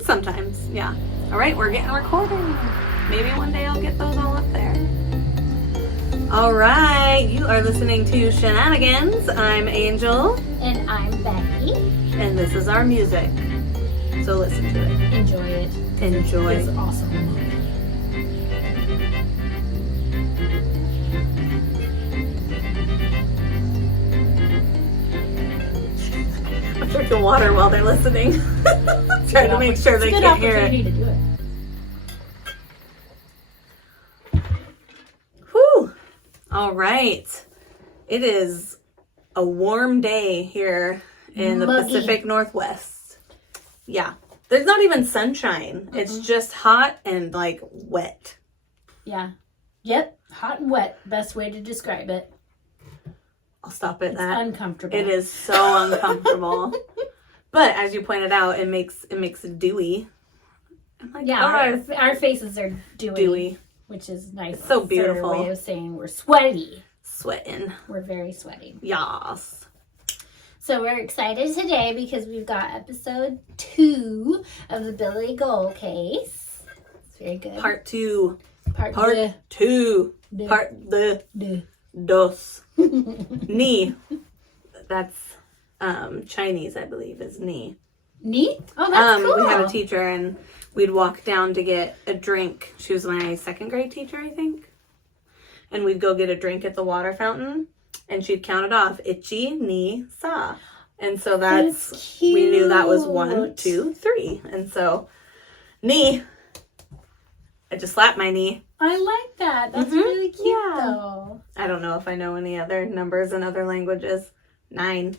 Sometimes, yeah. All right, we're getting recorded. Maybe one day I'll get those all up there. All right, you are listening to Shenanigans. I'm Angel. And I'm Becky. And this is our music. So listen to it. Enjoy it. Enjoy. It's awesome. I'm drinking water while they're listening. Trying to make sure they can't hear it. To do it. Whew. All right. It is a warm day here in the Pacific Northwest. Yeah. There's not even sunshine. Mm-hmm. It's just hot and like wet. Yeah. Yep. Hot and wet. Best way to describe it. I'll stop at that. It's uncomfortable. It is so uncomfortable. But as you pointed out, it makes it dewy. I'm like, yeah, our faces are dewy. Which is nice. It's so beautiful. It's a way of saying we're sweaty. Sweating. We're very sweaty. Yes. So we're excited today because we've got episode 2 of the Billy Gohl case. It's very good. Part 2. Part 2. Part dos. Ni. That's Chinese, I believe, is ni. Ni? Oh, that's cool. We had a teacher and we'd walk down to get a drink. She was my second grade teacher, I think. And we'd go get a drink at the water fountain. And she'd count it off. Ichi, ni, sa. And so that's cute. We knew that was 1, 2, 3. And so, ni. I just slapped my knee. I like that. That's really cute, though. I don't know if I know any other numbers in other languages. 9.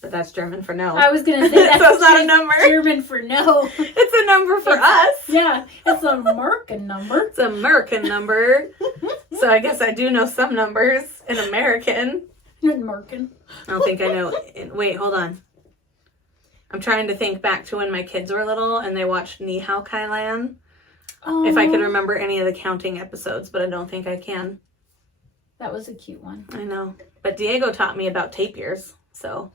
But that's German for no. I was going to say that's so it's not a number. German for no. It's a number for us. Yeah, it's a American number. It's an American number. So I guess I do know some numbers in American. American. I don't think I know. Wait, hold on. I'm trying to think back to when my kids were little and they watched Ni Hao Kai Lan. Oh. If I could remember any of the counting episodes, but I don't think I can. That was a cute one. I know. But Diego taught me about tape years, so.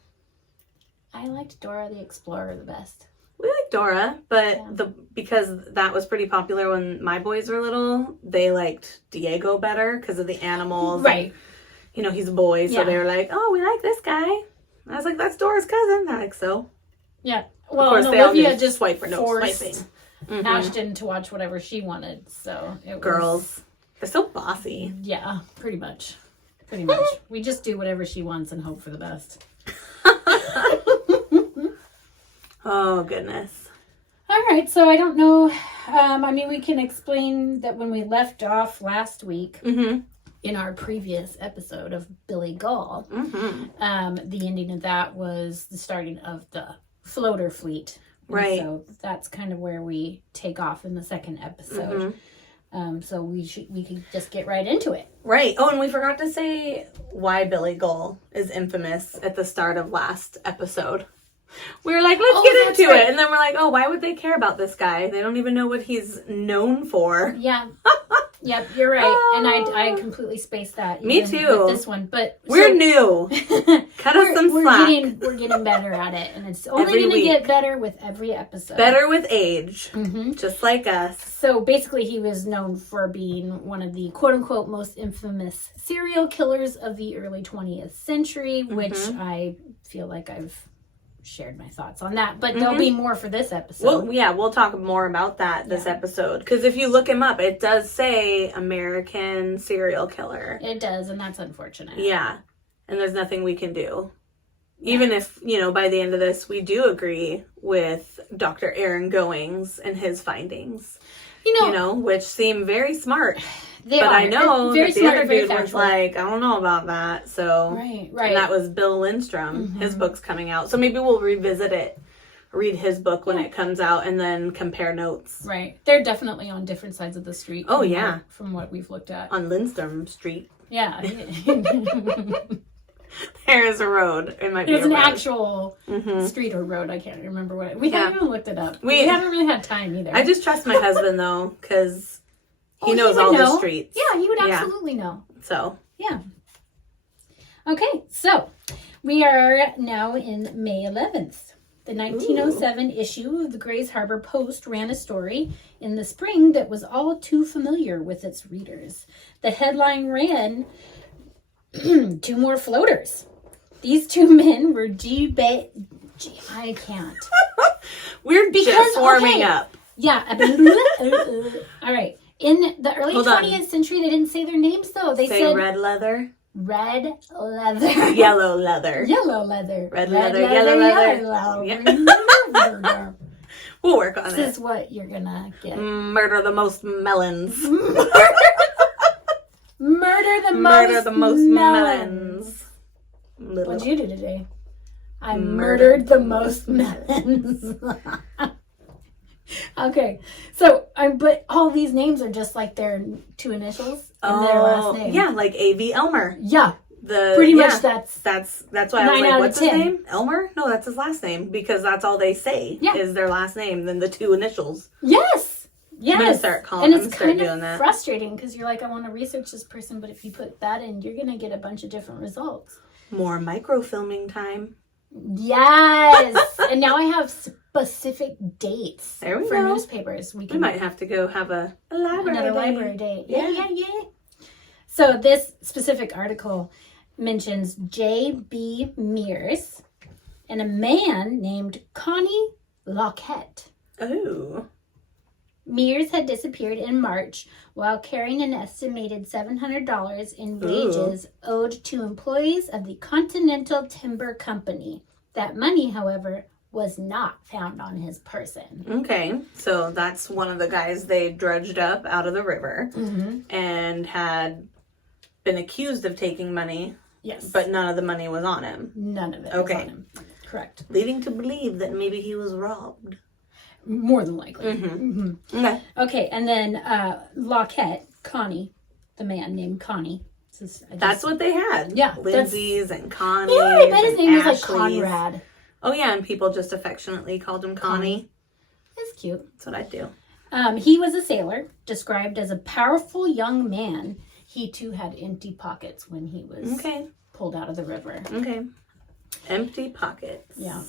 I liked Dora the Explorer the best. We like Dora, but because that was pretty popular when my boys were little, they liked Diego better because of the animals. Right. And, he's a boy, so they were like, oh, we like this guy. And I was like, that's Dora's cousin. They're like, so. Yeah. Well, of course, they Olivia all just swipe for no forced swiping. Ashton to watch whatever she wanted, so it Girls. They're so bossy. Yeah, pretty much. Pretty much. We just do whatever she wants and hope for the best. Oh, goodness. All right, so I don't know. We can explain that when we left off last week in our previous episode of Billy Gohl, the ending of that was the starting of the floater fleet. Right. So that's kind of where we take off in the second episode. So we could just get right into it. Right. Oh, and we forgot to say why Billy Gohl is infamous at the start of last episode. We were like, let's get into it. And then we're like, oh, why would they care about this guy? They don't even know what he's known for. Yeah. Yep, you're right. And I completely spaced that. Me too. With this one. But we're new. Cut us some slack. We're getting better at it. And it's only going to get better with every episode. Better with age. Just like us. So basically he was known for being one of the quote-unquote most infamous serial killers of the early 20th century, which I feel like I've shared my thoughts on that, but there'll be more for this episode. Well, we'll talk more about that this episode, because if you look him up, it does say American serial killer. It does, and that's unfortunate. Yeah, and there's nothing we can do. Even if, by the end of this, we do agree with Dr. Aaron Goings and his findings, which seem very smart. But I know that the other dude was like, I don't know about that. So, right. And that was Bill Lindstrom. His book's coming out. So maybe we'll revisit it, read his book when it comes out, and then compare notes. Right. They're definitely on different sides of the street. Oh, yeah. From what we've looked at. On Lindstrom Street. Yeah. There is a road. It might There's be an actual street or road. I can't remember what it. We haven't even looked it up. We haven't really had time either. I just trust my husband, though, because he knows all the streets. Yeah, he would absolutely know. So. Yeah. Okay, so we are now in May 11th. The 1907 issue of the Grays Harbor Post ran a story in the spring that was all too familiar with its readers. The headline ran, 2 more floaters. These 2 men were I can't. We're just warming up. Yeah. All right. In the early 20th century, they didn't say their names, though. They said red leather. Red leather. Yellow leather. Yellow leather. Red leather, yellow leather. Yeah. We'll work on it. This is what you're going to get. Murder the most melons. Murder the most melons. What'd you do today? I murdered the most melons. Okay, so but all these names are just like their 2 initials and their last name. Yeah, like A.V. Elmer. Yeah, pretty much. That's why I was like, what's his name? Elmer? No, that's his last name because that's all they say is their last name, then the 2 initials. Yes. I'm gonna start calling. And it's kind of frustrating because you're like, I want to research this person, but if you put that in, you're gonna get a bunch of different results. More microfilming time. Yes. And now I have specific dates for newspapers. We might have to go have another library day. Yeah. So this specific article mentions J.B. Mears and a man named Connie Lockett. Oh. Mears had disappeared in March while carrying an estimated $700 in wages owed to employees of the Continental Timber Company. That money, however, was not found on his person. Okay, so that's one of the guys they dredged up out of the river and had been accused of taking money. Yes. But none of the money was on him. None of it was on him. Correct. Leading to believe that maybe he was robbed. More than likely. Okay, and then Lockett, Connie, the man named Connie. That's what they had. Yeah. Lindsay's and Connie's. Yeah, I bet his name was like Conrad. Oh, yeah, and people just affectionately called him Connie. That's cute. That's what I'd do. He was a sailor, described as a powerful young man. He, too, had empty pockets when he was pulled out of the river. Okay. Empty pockets. Yeah.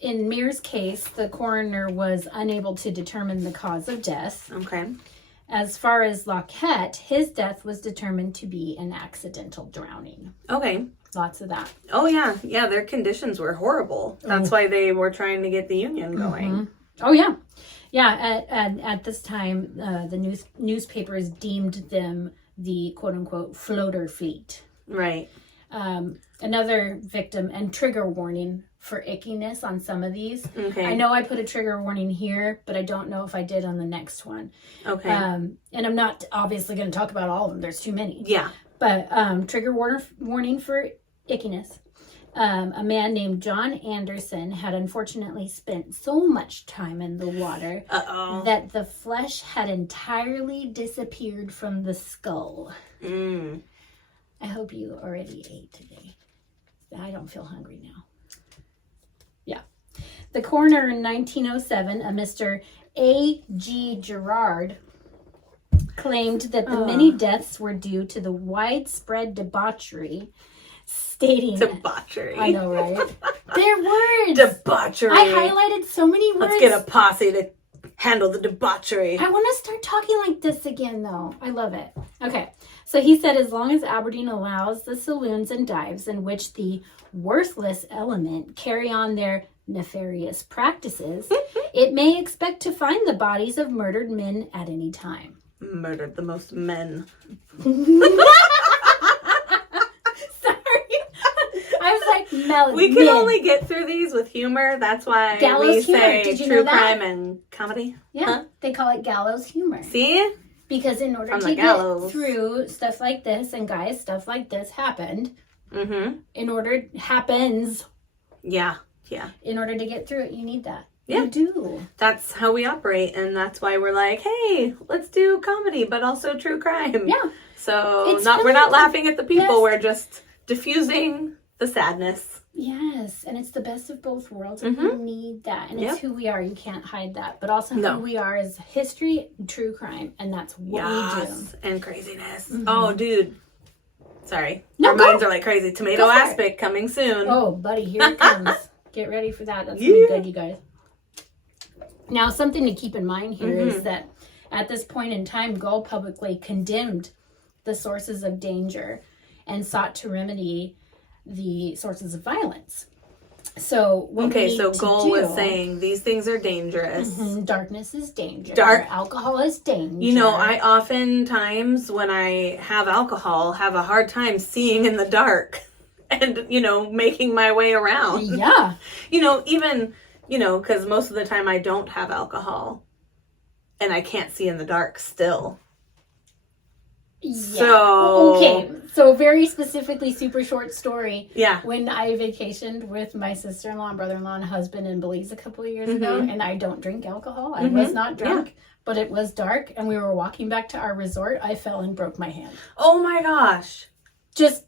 In Mears' case, the coroner was unable to determine the cause of death. Okay. As far as Lockett, his death was determined to be an accidental drowning. Okay. Lots of that. Oh, yeah. Yeah, their conditions were horrible. That's why they were trying to get the union going. Oh, yeah. Yeah, at this time, the newspapers deemed them the quote-unquote floater fleet. Right. Another victim, and trigger warning for ickiness on some of these. Okay. I know I put a trigger warning here, but I don't know if I did on the next one. Okay. And I'm not obviously going to talk about all of them. There's too many. Yeah. But trigger warning for ickiness. A man named John Anderson had unfortunately spent so much time in the water that the flesh had entirely disappeared from the skull. I hope you already ate today. I don't feel hungry now. Yeah. The coroner in 1907, a Mr. A.G. Gerard, claimed that the many deaths were due to the widespread debauchery, stating... Debauchery. I know, right? They're words. Debauchery. I highlighted so many words. Let's get a posse to handle the debauchery. I want to start talking like this again, though. I love it. Okay. So he said, as long as Aberdeen allows the saloons and dives in which the worthless element carry on their nefarious practices, it may expect to find the bodies of murdered men at any time. Murdered the most men. We can only get through these with humor. That's why we say true crime and comedy. Yeah, huh? They call it gallows humor. See? Because in order to get through stuff like this, and guys, stuff like this happened. In order, happens. Yeah. In order to get through it, you need that. Yeah. You do. That's how we operate, and that's why we're like, hey, let's do comedy, but also true crime. Yeah. So we're not laughing at the people. Yes. We're just diffusing the sadness. Yes, and it's the best of both worlds. And we need that, and it's who we are. You can't hide that. But also who we are is history and true crime, and that's what we do. And craziness. Oh, dude. Sorry. Our minds are like crazy. Tomato aspic coming soon. Oh, buddy, here it comes. Get ready for that. That's going to be good, you guys. Now, something to keep in mind here is that at this point in time, Gohl publicly condemned the sources of danger and sought to remedy the sources of violence. So, so Gohl was saying these things are dangerous. Darkness is danger. Alcohol is danger. You know, I oftentimes, when I have alcohol, have a hard time seeing in the dark and, you know, making my way around. Yeah. You know, even, you know, because most of the time I don't have alcohol and I can't see in the dark still. Yeah. So very specifically, super short story. Yeah. When I vacationed with my sister-in-law and brother-in-law and husband in Belize a couple of years ago, and I don't drink alcohol. I was not drunk, but it was dark, and we were walking back to our resort. I fell and broke my hand. Oh my gosh. Just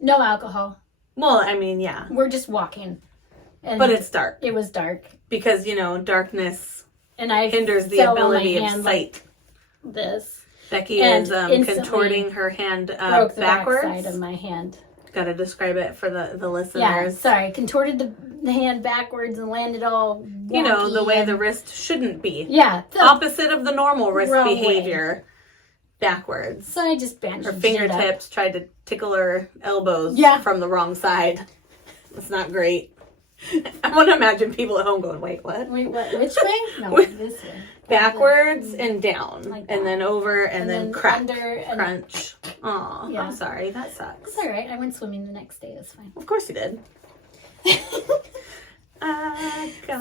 no alcohol. Well, I mean, yeah. We're just walking. But it's dark. It was dark. Because, you know, darkness and I hinders the ability of sight. Like this. Becky is contorting her hand broke the backwards. back side of my hand. Got to describe it for the listeners. Yeah, sorry. Contorted the hand backwards and landed all wonky. You know, the way the wrist shouldn't be. Yeah. Opposite of the normal wrist behavior. Backwards. So I just bandaged her fingertips tried to tickle her elbows from the wrong side. It's not great. I want to imagine people at home going, wait, what? Wait, what? Which way? No, this way. Backwards and down. Like and then over and then crack. Under and crunch. Aw, yeah. I'm sorry. That sucks. It's all right. I went swimming the next day. It's fine. Of course you did.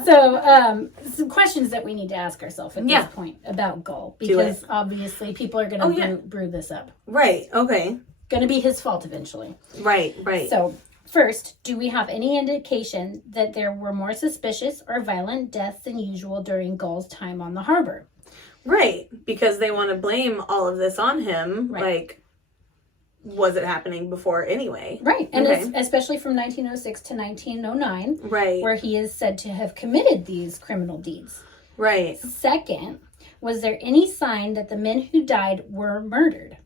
So, some questions that we need to ask ourselves at this point about Gohl. Because obviously people are going to brew this up. Right. Okay. Going to be his fault eventually. Right. So, first, do we have any indication that there were more suspicious or violent deaths than usual during Gohl's time on the harbor? Right, because they want to blame all of this on him. Right. Like, was it happening before anyway? Right, and especially from 1906 to 1909, right, where he is said to have committed these criminal deeds. Right. Second, was there any sign that the men who died were murdered?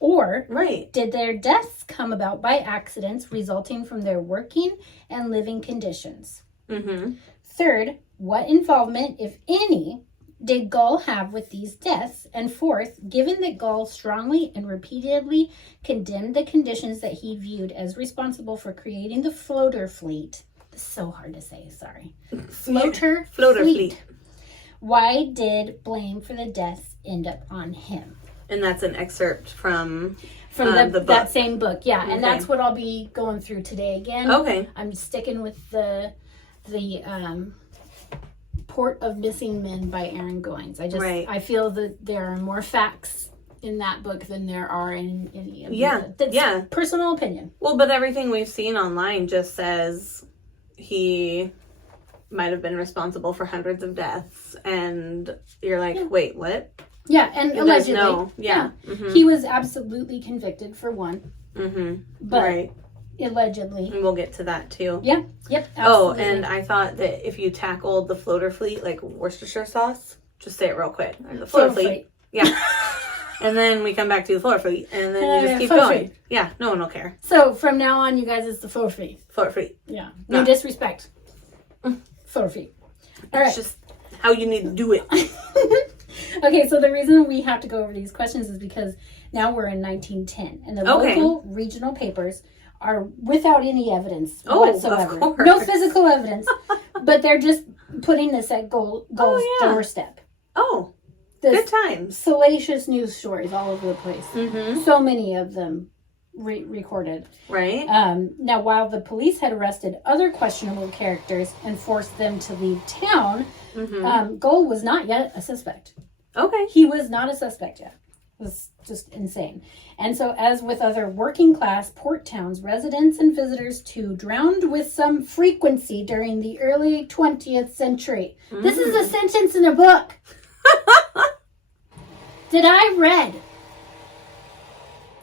Or did their deaths come about by accidents resulting from their working and living conditions? Third, what involvement, if any, did Gohl have with these deaths? And fourth, given that Gohl strongly and repeatedly condemned the conditions that he viewed as responsible for creating the floater fleet, it's so hard to say, sorry. Floater fleet. Why did blame for the deaths end up on him? And that's an excerpt from the book. That same book, yeah. And that's what I'll be going through today again. Okay. I'm sticking with the Port of Missing Men by Aaron Goins. I feel that there are more facts in that book than there are in any of that's personal opinion. Well, but everything we've seen online just says he might have been responsible for hundreds of deaths, and you're like, wait, what? Yeah, and allegedly. He was absolutely convicted for one. But allegedly. And we'll get to that too. Yeah, yep, absolutely. Oh, and I thought that if you tackled the floater fleet like Worcestershire sauce, just say it real quick. The floater fleet. Yeah. And then we come back to the floater fleet, and then you just keep going. Fleet. Yeah, no one will care. So from now on, you guys, it's the floater fleet. Floater fleet. Yeah. No disrespect. Floater fleet. All right. It's just how you need to do it. Okay, so the reason we have to go over these questions is because now we're in 1910, and the local regional papers are without any evidence whatsoever. No physical evidence, but they're just putting this at Gohl's doorstep. Oh, good times. Salacious news stories all over the place. So many of them recorded. Right. Now, while the police had arrested other questionable characters and forced them to leave town, Gohl was not yet a suspect. Okay. He was not a suspect yet. It was just insane. And so, as with other working class port towns, residents and visitors too drowned with some frequency during the early 20th century. This is a sentence in a book that I read.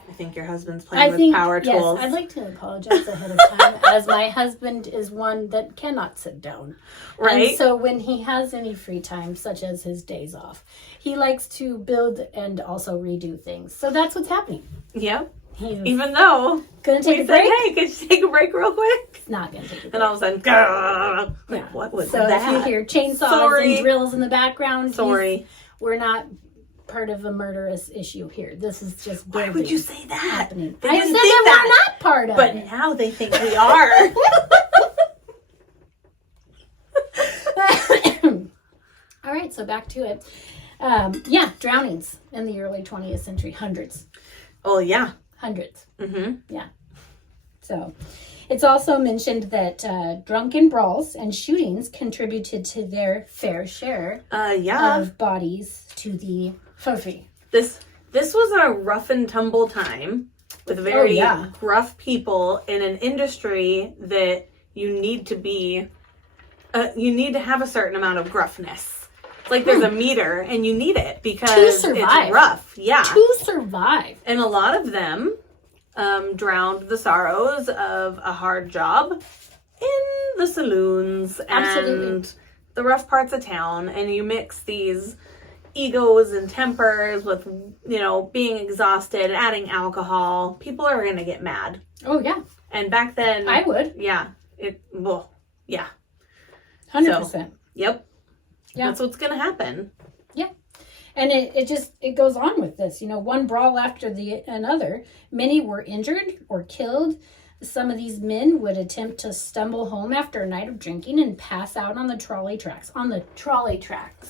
I think your husband's playing with power tools. Yes, I'd like to apologize ahead of time, as my husband is one that cannot sit down. Right. And so when he has any free time, such as his days off, he likes to build and also redo things. So that's what's happening. Yeah. Even though gonna take we a break. said, hey, could you take a break real quick? It's not gonna take a break. And all of a sudden, like, what was that? So if you hear chainsaws and drills in the background, we're not part of a murderous issue here. This is just why would you say that? Happening. They I didn't said think that we're not part of but it. now they think we are. All right, so back to it. Drownings in the early 20th century, hundreds. Oh yeah, hundreds. Mm-hmm. Yeah. So, it's also mentioned that drunken brawls and shootings contributed to their fair share of bodies to the Fofi. This was a rough and tumble time with very rough people in an industry that you need to be. You need to have a certain amount of gruffness. It's like there's a meter, and you need it because it's rough. Yeah, to survive. And a lot of them drowned the sorrows of a hard job in the saloons and the rough parts of town. And you mix these egos and tempers with, being exhausted, adding alcohol. People are going to get mad. Oh, yeah. And back then... I would. Yeah. 100%. Yep. Yeah. That's what's going to happen. Yeah. And it goes on with this. One brawl after another. Many were injured or killed. Some of these men would attempt to stumble home after a night of drinking and pass out on the trolley tracks.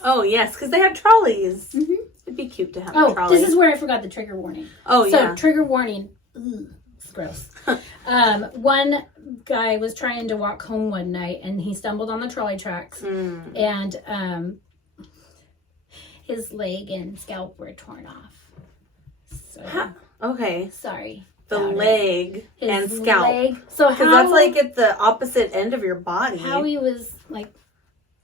Oh, yes, because they have trolleys. Mm-hmm. It'd be cute to have a trolley. This is where I forgot the trigger warning. Oh, yeah. So, trigger warning. It's gross. One guy was trying to walk home one night, and he stumbled on the trolley tracks, and his leg and scalp were torn off. So, okay. Sorry. The leg and scalp. So because that's like at the opposite end of your body. How he was like.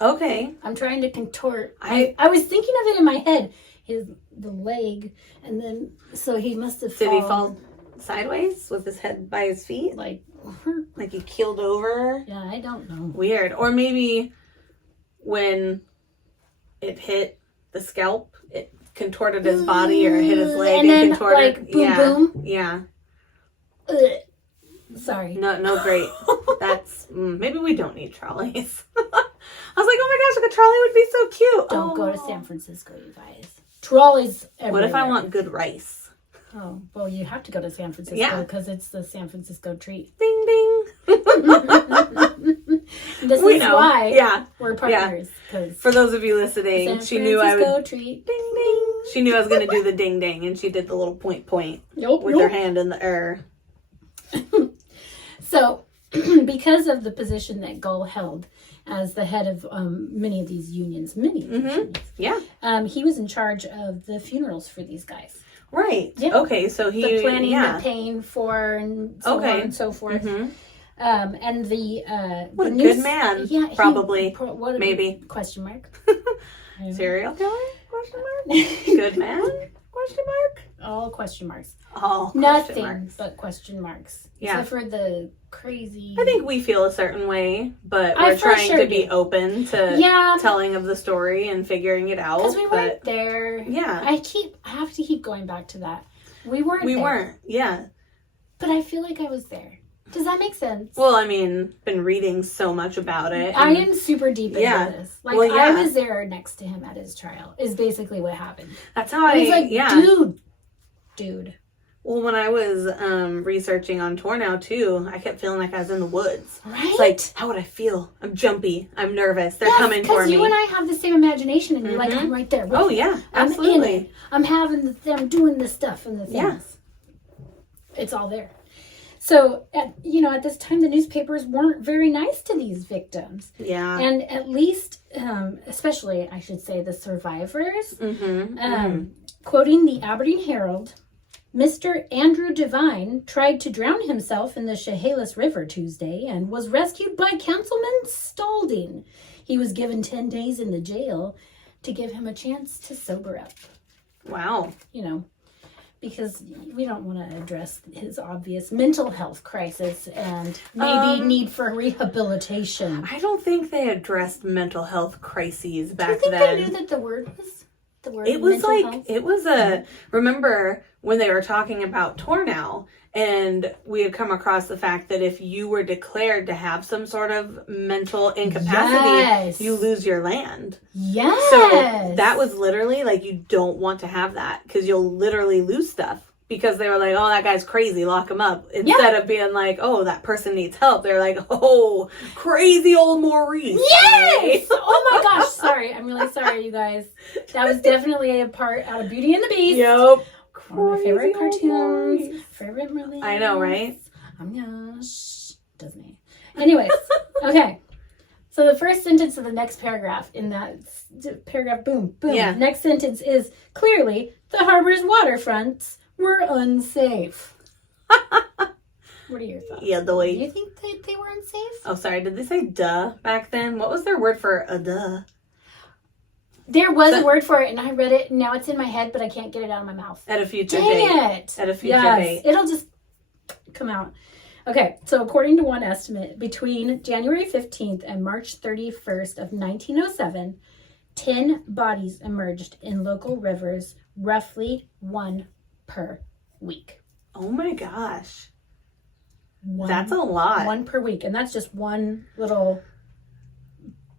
Okay. I'm trying to contort. I was thinking of it in my head. The leg, and then so he must have. Did he fall sideways with his head by his feet? Like he keeled over? Yeah, I don't know. Weird. Or maybe when it hit the scalp, it contorted his body, or hit his leg and then, contorted. Like, boom, boom. Yeah. Sorry. No, great. That's maybe we don't need trolleys. I was like, oh my gosh, like a trolley would be so cute. Don't go to San Francisco, you guys. Trolleys everywhere. What if I want good rice? Oh, well, you have to go to San Francisco because it's the San Francisco treat. Ding, ding. This is why we're partners. For those of you listening, she knew I would. Treat. Ding, ding. She knew I was going to do the ding, ding, and she did the little point with her hand in the air. So, because of the position that Gohl held as the head of many of these unions, unions, he was in charge of the funerals for these guys. Right. Yeah. Okay. So he the planning, the paying for, and so on and so forth. Mm-hmm. And the what a good man. Yeah. Probably. Maybe. Question mark. Serial killer? Question mark. Good man? Question mark. All question marks. All nothing marks. But question marks. Yeah. Except for the crazy. I think we feel a certain way, but we're trying to be open to telling of the story and figuring it out. Because we weren't there. Yeah. I have to keep going back to that. We weren't. Yeah. But I feel like I was there. Does that make sense? Well, I mean, been reading so much about it. I am super deep into this. Like, I was there next to him at his trial, is basically what happened. That's how I was like, dude. Well, when I was researching on Tornow, too, I kept feeling like I was in the woods. Right? It's like, how would I feel? I'm jumpy. I'm nervous. They're coming for me. Because you and I have the same imagination, and you're like, I'm right there. Oh, yeah. Absolutely. I'm having them doing this stuff and the things. Yeah. It's all there. So, at this time, the newspapers weren't very nice to these victims. Yeah. And at least, especially, I should say, the survivors, quoting the Aberdeen Herald, Mr. Andrew Devine tried to drown himself in the Chehalis River Tuesday and was rescued by Councilman Spalding. He was given 10 days in the jail to give him a chance to sober up. Wow. Because we don't want to address his obvious mental health crisis and maybe need for rehabilitation. I don't think they addressed mental health crises back then. Do you think they knew that the the word It was mental like, health? it was remember when they were talking about Tornow, and we had come across the fact that if you were declared to have some sort of mental incapacity, Yes. you lose your land. Yes. So that was literally like, you don't want to have that because you'll literally lose stuff. Because they were like, oh, that guy's crazy, lock him up. Instead of being like, oh, that person needs help. They're like, oh, crazy old Maurice. Yes! Oh my gosh, sorry. I'm really sorry, you guys. That was definitely a part out of Beauty and the Beast. Yep. One of my favorite Crazy old cartoons. Maurice. Favorite movies. I know, right? Disney. Anyways, okay. So the first sentence of the next paragraph in that paragraph, boom, boom. Yeah. Next sentence is, clearly, the harbor's waterfronts were unsafe. What are your thoughts? Yeah, Do you think they were unsafe? Oh, sorry. Did they say duh back then? What was their word for a duh? There was a word for it, and I read it, and now it's in my head, but I can't get it out of my mouth. At a future Dang date. it! At a future date. It'll just come out. Okay, so according to one estimate, between January 15th and March 31st of 1907, 10 bodies emerged in local rivers, roughly one per week. Oh my gosh. One, That's a lot. One per week, and that's just one little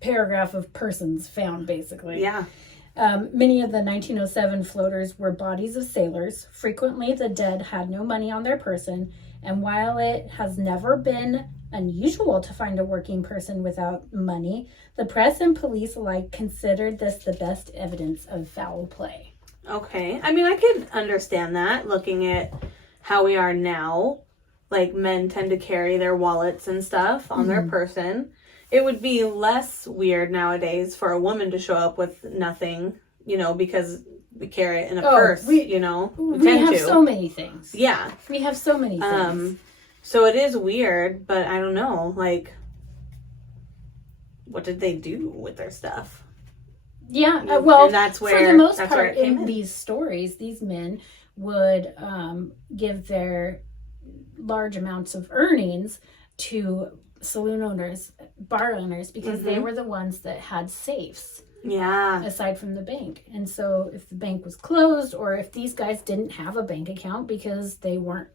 paragraph of persons found, basically. Yeah. Many of the 1907 floaters were bodies of sailors. Frequently, the dead had no money on their person, and while it has never been unusual to find a working person without money, the press and police alike considered this the best evidence of foul play. Okay. I mean, I could understand that, looking at how we are now. Like, men tend to carry their wallets and stuff on their person. It would be less weird nowadays for a woman to show up with nothing, because we carry it in a purse, We tend have to. so many things. Yeah. We have so many things. So it is weird, but I don't know, like, what did they do with their stuff? Yeah, well, and that's where, for the most that's where part, it came in these stories, these men would give their large amounts of earnings to saloon owners, bar owners, because they were the ones that had safes. Yeah. Aside from the bank. And so if the bank was closed, or if these guys didn't have a bank account because they weren't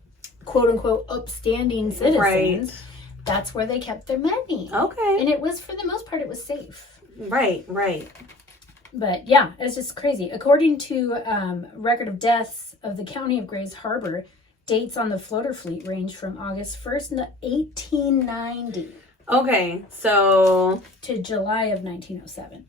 quote unquote upstanding citizens, that's where they kept their money. Okay. And it was, for the most part, it was safe. Right. But yeah, it's just crazy. According to record of deaths of the county of Grays Harbor, dates on the floater fleet range from August 1st, 1890. Okay, so... to July of 1907.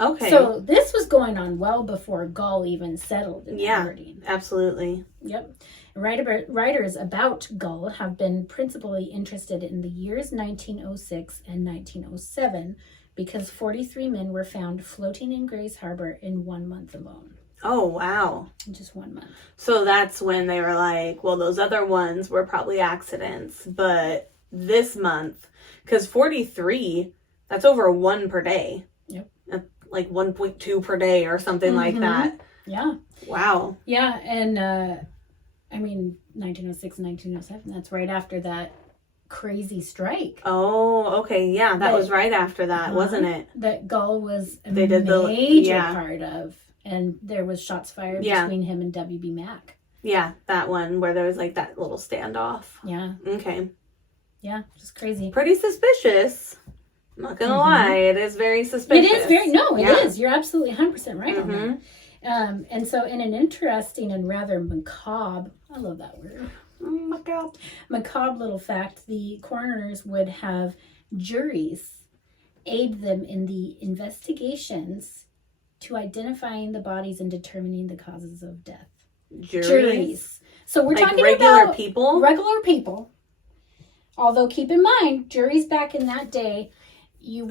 Okay. So this was going on well before Gohl even settled in Aberdeen. Absolutely. Yep. Writers about Gohl have been principally interested in the years 1906 and 1907 because 43 men were found floating in Grays Harbor in 1 month alone. Oh, wow. Just 1 month. So that's when they were like, well, those other ones were probably accidents, but this month, because 43, that's over 1 per day. Yep. Like 1.2 per day or something like that. Yeah. Wow. Yeah, and 1906, 1907, that's right after that crazy strike. Oh, okay. Yeah, that was right after that, wasn't it? That Gohl was a They did major part of. And there was shots fired between him and W.B. Mack. Yeah, that one where there was like that little standoff. Yeah. Okay. Yeah, just crazy. Pretty suspicious. I'm not gonna lie, it is very suspicious. It is very, it is. You're absolutely 100% right on that. And so in an interesting and rather macabre, I love that word. Macabre little fact, the coroners would have juries aid them in the investigations to identifying the bodies and determining the causes of death. Juries. So we're talking regular about people? Regular people. Although keep in mind, juries back in that day, you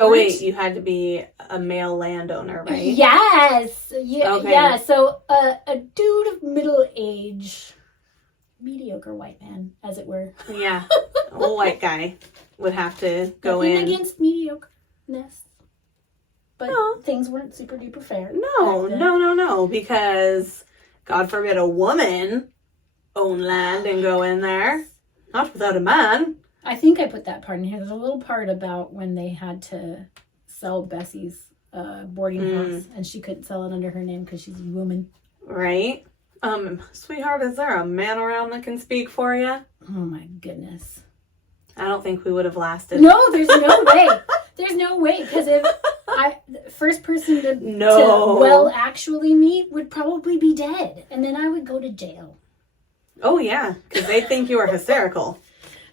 had to be a male landowner, right? Yes. Yeah. Okay. Yeah. So a dude of middle age, mediocre white man, as it were. Yeah. A white guy would have to go Nothing in. against mediocreness. But things weren't super duper fair. No, because God forbid a woman own land and go in there. Not without a man. I think I put that part in here. There's a little part about when they had to sell Bessie's boarding house, and she couldn't sell it under her name because she's a woman. Right? Sweetheart, is there a man around that can speak for you? Oh my goodness. I don't think we would have lasted. No, there's no way. There's no way, because if the first person to well actually meet would probably be dead, and then I would go to jail. Oh yeah, because they think you are hysterical.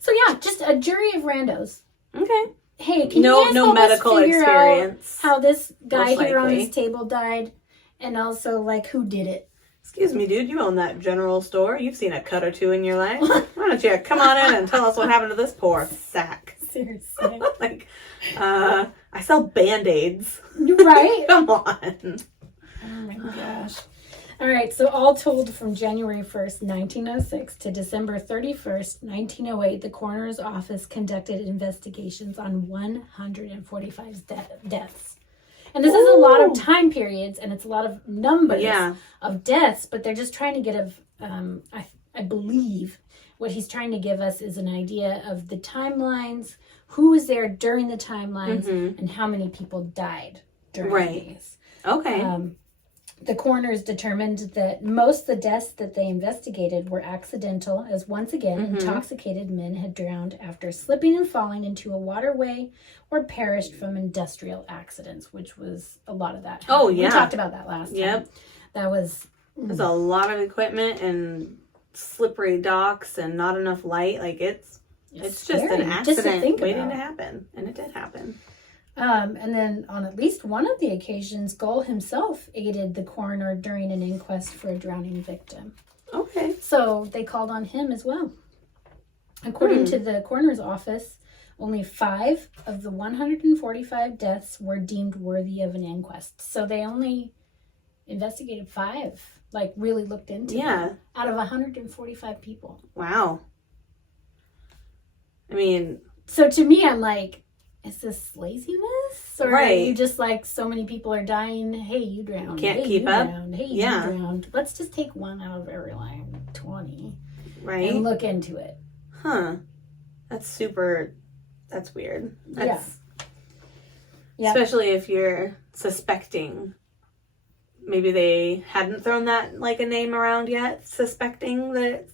So yeah, just a jury of randos. Okay. Hey, can you guys help medical us figure experience. out how this guy Most here on likely. this table died, and also like who did it? Excuse me, dude, you own that general store. You've seen a cut or two in your life. Why don't you come on in and tell us what happened to this poor sack? Seriously. Like, I sell Band-Aids. Right? Come on. Oh my gosh. All right, so all told, from January 1st, 1906 to December 31st, 1908, the coroner's office conducted investigations on 145 deaths. And this is a lot of time periods, and it's a lot of numbers of deaths, but they're just trying to get I believe what he's trying to give us is an idea of the timelines, who was there during the timelines, and how many people died during these. Okay. The coroners determined that most of the deaths that they investigated were accidental, as once again, intoxicated men had drowned after slipping and falling into a waterway or perished from industrial accidents, which was a lot of that. Oh, yeah. We talked about that last time. Yep. That was... There's a lot of equipment and slippery docks and not enough light. Like, it's just an accident waiting to happen. And it did happen. And then on at least one of the occasions, Gohl himself aided the coroner during an inquest for a drowning victim. Okay. So they called on him as well. According to the coroner's office, only 5 of the 145 deaths were deemed worthy of an inquest. So they only investigated 5, like really looked into them, out of 145 people. Wow. I mean... So to me, I'm like... Is this laziness? Or right. are you just like, so many people are dying, hey, you drowned. Can't hey, keep you up? Drowned. Hey, you drowned. Let's just take one out of every 20. Right. And look into it. Huh. That's weird. That's, yeah. Especially if you're suspecting. Maybe they hadn't thrown that, like, a name around yet, suspecting that,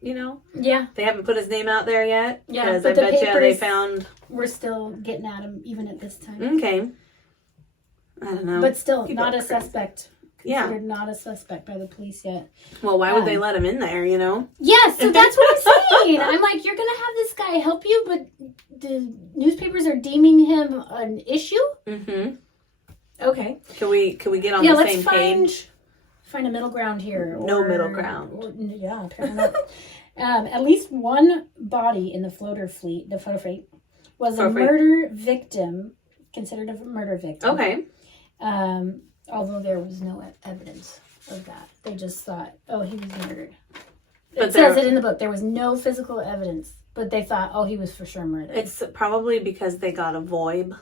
Yeah. They haven't put his name out there yet. Yeah, because but I bet you they found... We're still getting at him even at this time. Okay. I don't know. But still, not a suspect. Yeah. Considered not a suspect by the police yet. Well, why would they let him in there, Yes, so that's what I'm saying. I'm like, you're going to have this guy help you, but the newspapers are deeming him an issue? Mm-hmm. Okay. Could we get on the same page? Find a middle ground here. No middle ground. Yeah, apparently not. At least one body in the floater fleet, was a murder victim, considered a murder victim. Okay. Although there was no evidence of that. They just thought, oh, he was murdered. But it says it in the book. There was no physical evidence, but they thought, oh, he was for sure murdered. It's probably because they got a VoIP.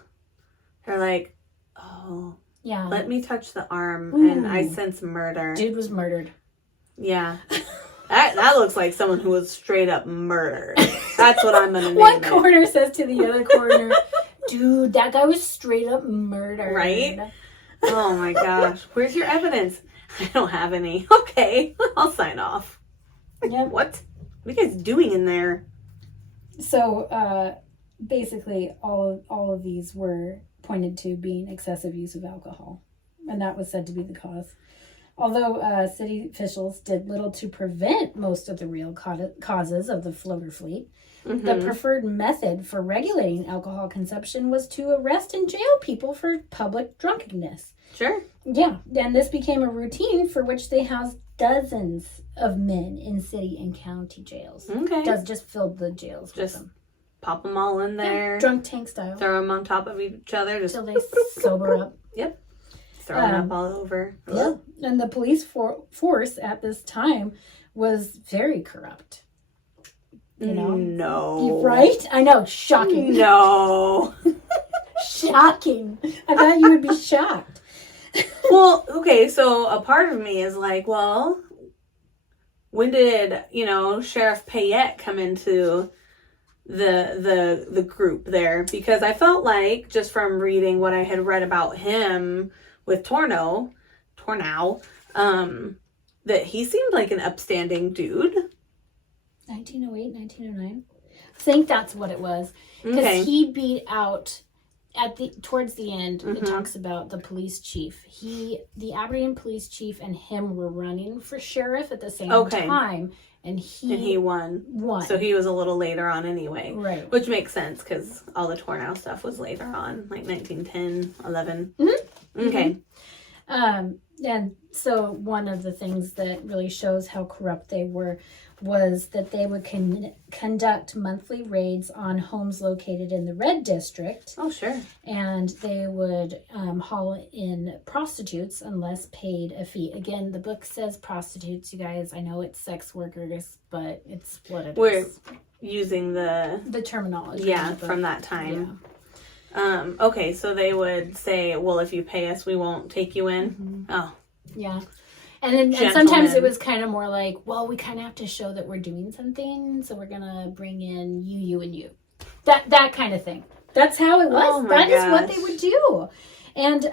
They're like, oh, yeah. Let me touch the arm, and I sense murder. Dude was murdered. Yeah. That looks like someone who was straight up murdered. That's what I'm going to name One coroner says to the other coroner, dude, that guy was straight up murdered. Right? Oh my gosh. Where's your evidence? I don't have any. Okay, I'll sign off. Yep. What are you guys doing in there? So, basically, all of these were pointed to being excessive use of alcohol. And that was said to be the cause. Although city officials did little to prevent most of the real causes of the floater fleet, the preferred method for regulating alcohol consumption was to arrest and jail people for public drunkenness. Sure. Yeah, and this became a routine for which they housed dozens of men in city and county jails. Okay. Just filled the jails with them. Pop them all in there. Yeah, drunk tank style. Throw them on top of each other. Until they sober up. Yep. Throw them up all over. Yeah. And the police force at this time was very corrupt. No. Right? I know. Shocking. No. Shocking. I thought you would be shocked. Well, okay, so a part of me is like, well, when did, Sheriff Payette come into the group there, because I felt like, just from reading what I had read about him with Tornow, that he seemed like an upstanding dude. 1908, 1909. I think that's what it was. Because Okay. he beat out towards the end. It talks about the police chief. The Aberdeen police chief and him were running for sheriff at the same time, and he won. So he was a little later on anyway, right? Which makes sense because all the Tornow stuff was later on, like 1910, 11. Okay. And so one of the things that really shows how corrupt they were was that they would conduct monthly raids on homes located in the Red District. Oh, sure. And they would haul in prostitutes unless paid a fee. Again, the book says prostitutes, you guys. I know it's sex workers, but it's what it is. We're using the terminology. Yeah, from that time. Yeah. Okay, so they would say, well, if you pay us, we won't take you in. Oh. Yeah. And sometimes it was kind of more like, well, we kind of have to show that we're doing something, so we're going to bring in you, and you. That kind of thing. That's how it was. Oh That is what they would do. And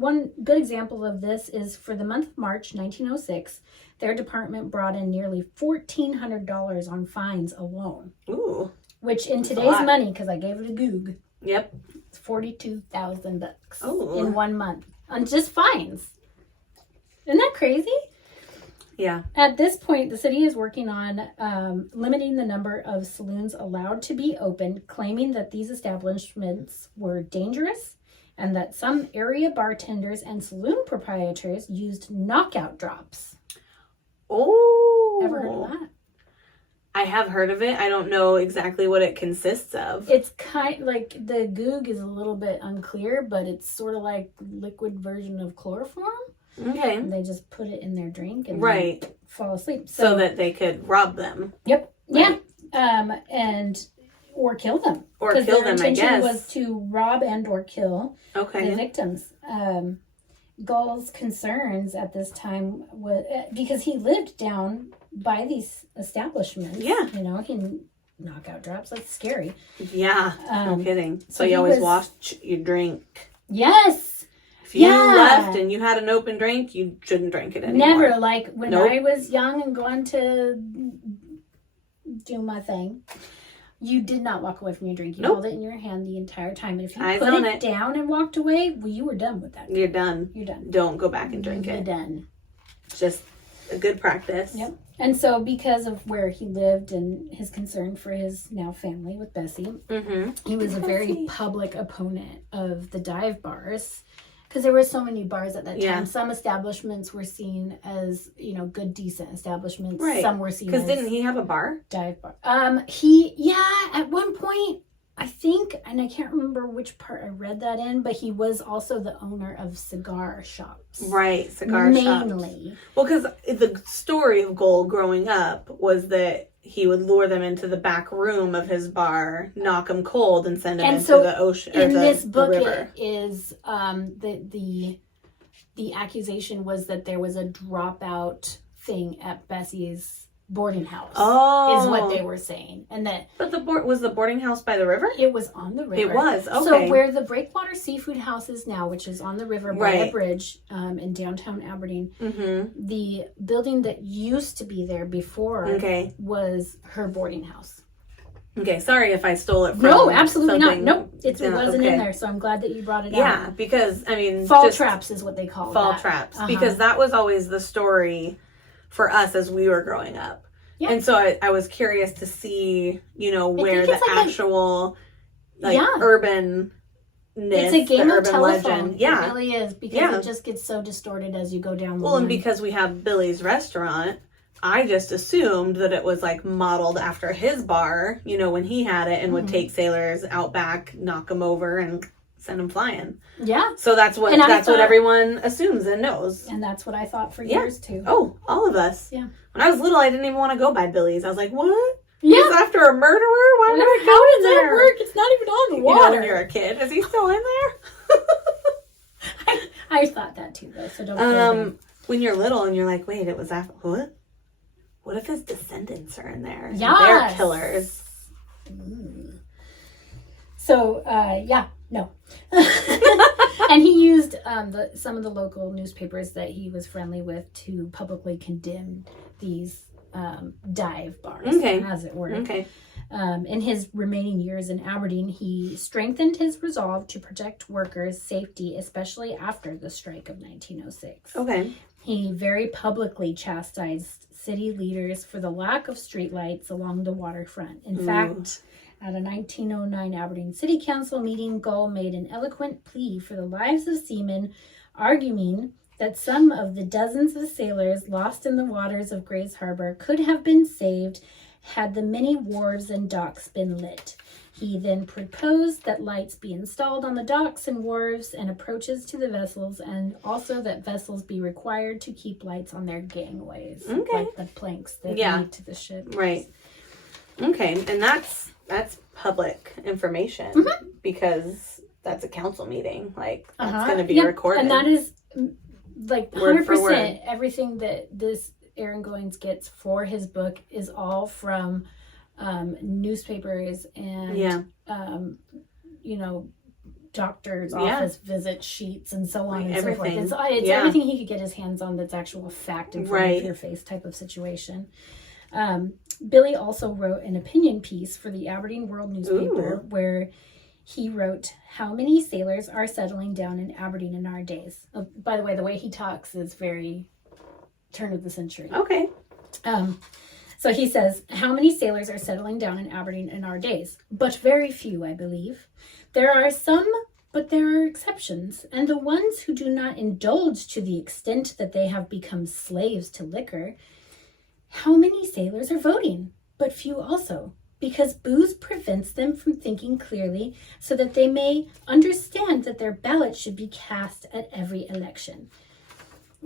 one good example of this is for the month of March 1906, their department brought in nearly $1,400 on fines alone. Ooh. Which in today's money, because I gave it a goog. Yep. It's $42,000 Ooh. in 1 month on just fines. Isn't that crazy? Yeah. At this point, the city is working on limiting the number of saloons allowed to be open, claiming that these establishments were dangerous and that some area bartenders and saloon proprietors used knockout drops. Oh. Ever heard of that? I have heard of it. I don't know exactly what it consists of. It's kind like the goog is a little bit unclear, but it's sort of like liquid version of chloroform. Okay. And they just put it in their drink and fall asleep. So that they could rob them. Yep. Right. Yeah. Or kill them. Or kill them, I guess. Their intention was to rob and or kill the victims. Gohl's concerns at this time was because he lived down by these establishments. Yeah. You know, he knockout drops. That's scary. Yeah. No kidding. So you always wash your drink. Yes. If you left and you had an open drink, you shouldn't drink it anymore. Never. Like when I was young and going to do my thing, you did not walk away from your drink. You held it in your hand the entire time. And if you put it down and walked away, well, you were done with that. You're done. You're done. Don't go back and drink it. You're done. Just a good practice. Yep. And so because of where he lived and his concern for his now family with Bessie, he was a very public opponent of the dive bars. Because there were so many bars at that time. Yeah. Some establishments were seen as, good, decent establishments. Right. Some were seen as... Because didn't he have a bar? Dive bar. At one point, I think, and I can't remember which part I read that in, but he was also the owner of cigar shops. Right, cigar shops. Mainly. Well, because the story of Gohl growing up was that he would lure them into the back room of his bar, knock them cold, and send them into the ocean. In this book, it is the accusation was that there was a dropout thing at Bessie's boarding house. Oh, is what they were saying, and that. But was the boarding house by the river? It was on the river. It was okay. So where the Breakwater Seafood House is now, which is on the river by a bridge, in downtown Aberdeen, the building that used to be there before was her boarding house. Okay, sorry if I stole it from No, absolutely not. something. Nope, it wasn't in there, so I'm glad that you brought it out. Yeah, because, Fall traps is what they call it. Fall traps. Because that was always the story for us as we were growing up. Yeah. And so I was curious to see, where the actual, urban... It's a game of telephone. Legend. Yeah. It really is, because it just gets so distorted as you go down the line. Well, and because we have Billy's restaurant, I just assumed that it was modeled after his bar, when he had it and would take sailors out back, knock them over, and send them flying. Yeah. So that's what everyone assumes and knows. And that's what I thought for years too. Oh, all of us. Yeah. When I was little, I didn't even want to go by Billy's. I was like, what? Yeah. He's after a murderer? Why would I go How does there? that work? It's not even on the water. When you're a kid. Is he still in there? I thought that too, though, so don't when you're little and you're like, wait, it was after... What? What if his descendants are in there? Yeah. They're killers. So, no. And he used some of the local newspapers that he was friendly with to publicly condemn these dive bars, as it were. Okay. In his remaining years in Aberdeen, he strengthened his resolve to protect workers' safety, especially after the strike of 1906. Okay. He very publicly chastised city leaders for the lack of streetlights along the waterfront. In fact, at a 1909 Aberdeen City Council meeting, Gohl made an eloquent plea for the lives of seamen, arguing that some of the dozens of sailors lost in the waters of Grays Harbor could have been saved had the many wharves and docks been lit. He then proposed that lights be installed on the docks and wharves and approaches to the vessels, and also that vessels be required to keep lights on their gangways, like the planks that lead to the ship. Right. Okay, and that's public information because that's a council meeting. Like, that's going to be recorded. And that is, like, 100% word for word. Everything that this Aaron Goins gets for his book is all from newspapers and doctor's office visit sheets and so on and so forth. It's everything he could get his hands on that's actual fact in front of your face type of situation. Billy also wrote an opinion piece for the Aberdeen World newspaper where he wrote, "How many sailors are settling down in Aberdeen in our days?" By the way, the way he talks is very turn of the century. Okay. So he says, "How many sailors are settling down in Aberdeen in our days? But very few, I believe. There are some, but there are exceptions. And the ones who do not indulge to the extent that they have become slaves to liquor. How many sailors are voting? But few also. Because booze prevents them from thinking clearly so that they may understand that their ballot should be cast at every election."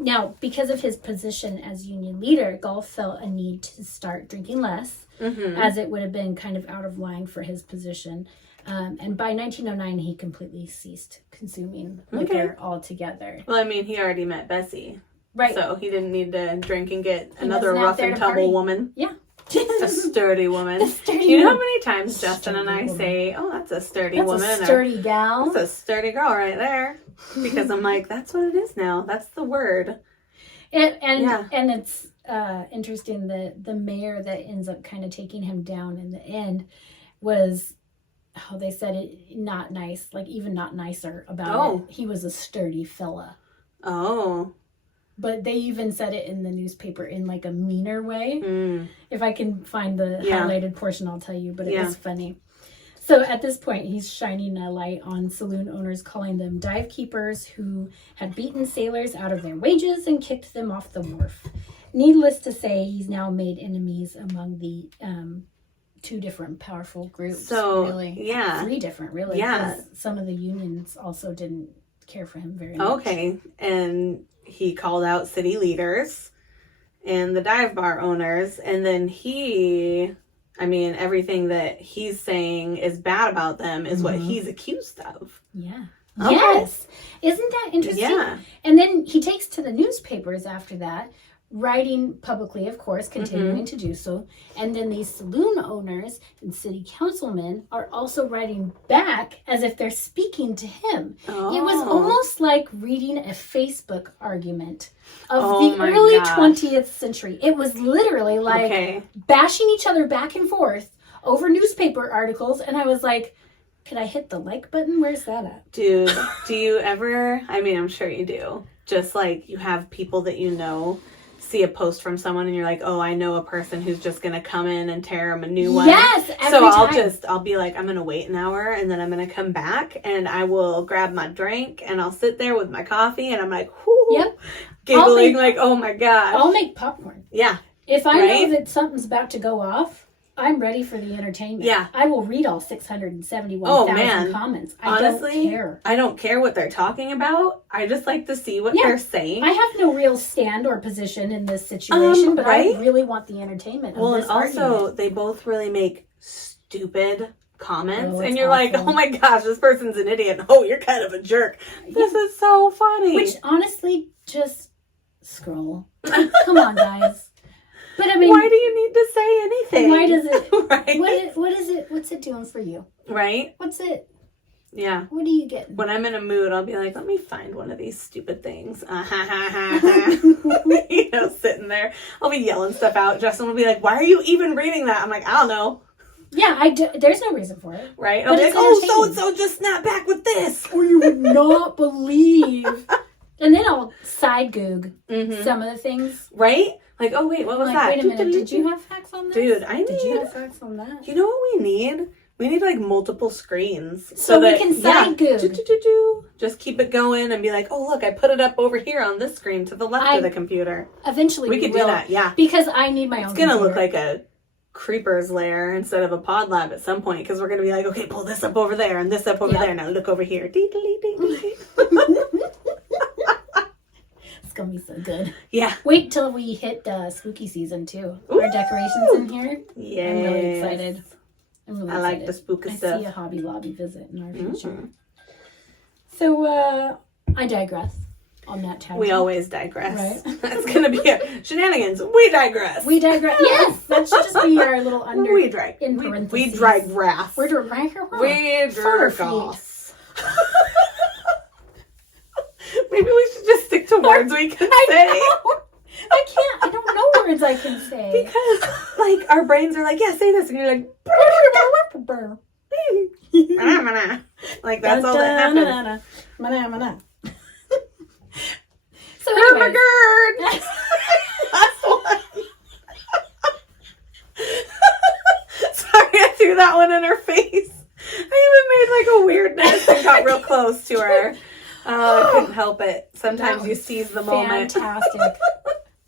Now, because of his position as union leader, Gohl felt a need to start drinking less, as it would have been kind of out of line for his position. And by 1909, he completely ceased consuming liquor altogether. Well, I mean, he already met Bessie. Right. So he didn't need to drink and get another rough and tumble woman. Yeah. A sturdy woman. You know how many times Justin and I say, "Oh, that's a sturdy woman." That's a sturdy gal. That's a sturdy girl right there. Because I'm like, that's what it is now. That's the word. And it's interesting that the mayor that ends up kind of taking him down in the end was, how they said it, not nice, like even not nicer about it. He was a sturdy fella. Oh. But they even said it in the newspaper in like a meaner way. If I can find the highlighted portion, I'll tell you, but it was funny. So at this point, he's shining a light on saloon owners, calling them dive keepers who had beaten sailors out of their wages and kicked them off the wharf. Needless to say, he's now made enemies among the two different powerful groups. So, really. yeah. 3 different, really. Yeah. Some of the unions also didn't care for him very much. Okay. And he called out city leaders and the dive bar owners. And then everything that he's saying is bad about them is what he's accused of. Yeah. Okay. Yes. Isn't that interesting? Yeah. And then he takes to the newspapers after that, writing publicly, of course, continuing to do so. And then these saloon owners and city councilmen are also writing back as if they're speaking to him. It was almost like reading a Facebook argument of the early 20th century. It was literally like bashing each other back and forth over newspaper articles. And I was like, could I hit the like button? Where's that at? Dude, do you ever, I'm sure you do, just like you have people that you know, see a post from someone and you're like, oh, I know a person who's just going to come in and tear them a new one. Yes, every time. I'll be like, I'm going to wait an hour and then I'm going to come back and I will grab my drink and I'll sit there with my coffee and I'm like, whoo, giggling like, oh my gosh. I'll make popcorn. Yeah. If I know that something's about to go off, I'm ready for the entertainment. Yeah. I will read all 671,000 comments. Honestly, don't care. I don't care what they're talking about. I just like to see what they're saying. I have no real stand or position in this situation, but I really want the entertainment of this and also, argument. they both really make stupid comments. And you're awful. like, oh my gosh, this person's an idiot. Oh, you're kind of a jerk. This is so funny. Which, honestly, just scroll. Come on, guys. But I mean, why do you need to say anything? Why does it? Right? What is it? What's it doing for you? Right? What's it? Yeah. What do you get? When I'm in a mood, I'll be like, let me find one of these stupid things. Sitting there. I'll be yelling stuff out. Justin will be like, why are you even reading that? I'm like, I don't know. Yeah, there's no reason for it. Right? I'll be like, oh, so-and-so just snapped back with this. Or you would not believe. And then I'll side goog some of the things. Right? Like, oh, wait, what was that? Wait a minute, did you have facts on this? Dude, Did you have facts on that? You know what we need? We need like multiple screens. So we can side goog. Just keep it going and be like, oh, look, I put it up over here on this screen to the left of the computer. Eventually we could do that, yeah. Because I need my own It's going to look like a creeper's lair instead of a pod lab at some point because we're going to be like, okay, pull this up over there and this up over there. Now look over here. It's going to be so good. Yeah. Wait till we hit the spooky season too. Ooh. Our decorations in here. Yeah. I'm really excited. I like the spooky stuff. I see a Hobby Lobby visit in our future. So, I digress on that tangent. We always digress. Right. That's going to be our shenanigans. We digress. We digress. Yes, that should just be our little under. We digress. In parentheses. We digress. We digress. Maybe we should just stick to words we can say. I can't. I don't know words I can say. Because, like, our brains are like, yeah, say this. And you're like, like, that's all that happens. So anyways. Last one. Sorry, I threw that one in her face. I even made, like, a weirdness and got real close to her. I couldn't help it. Sometimes you seize the moment. Fantastic.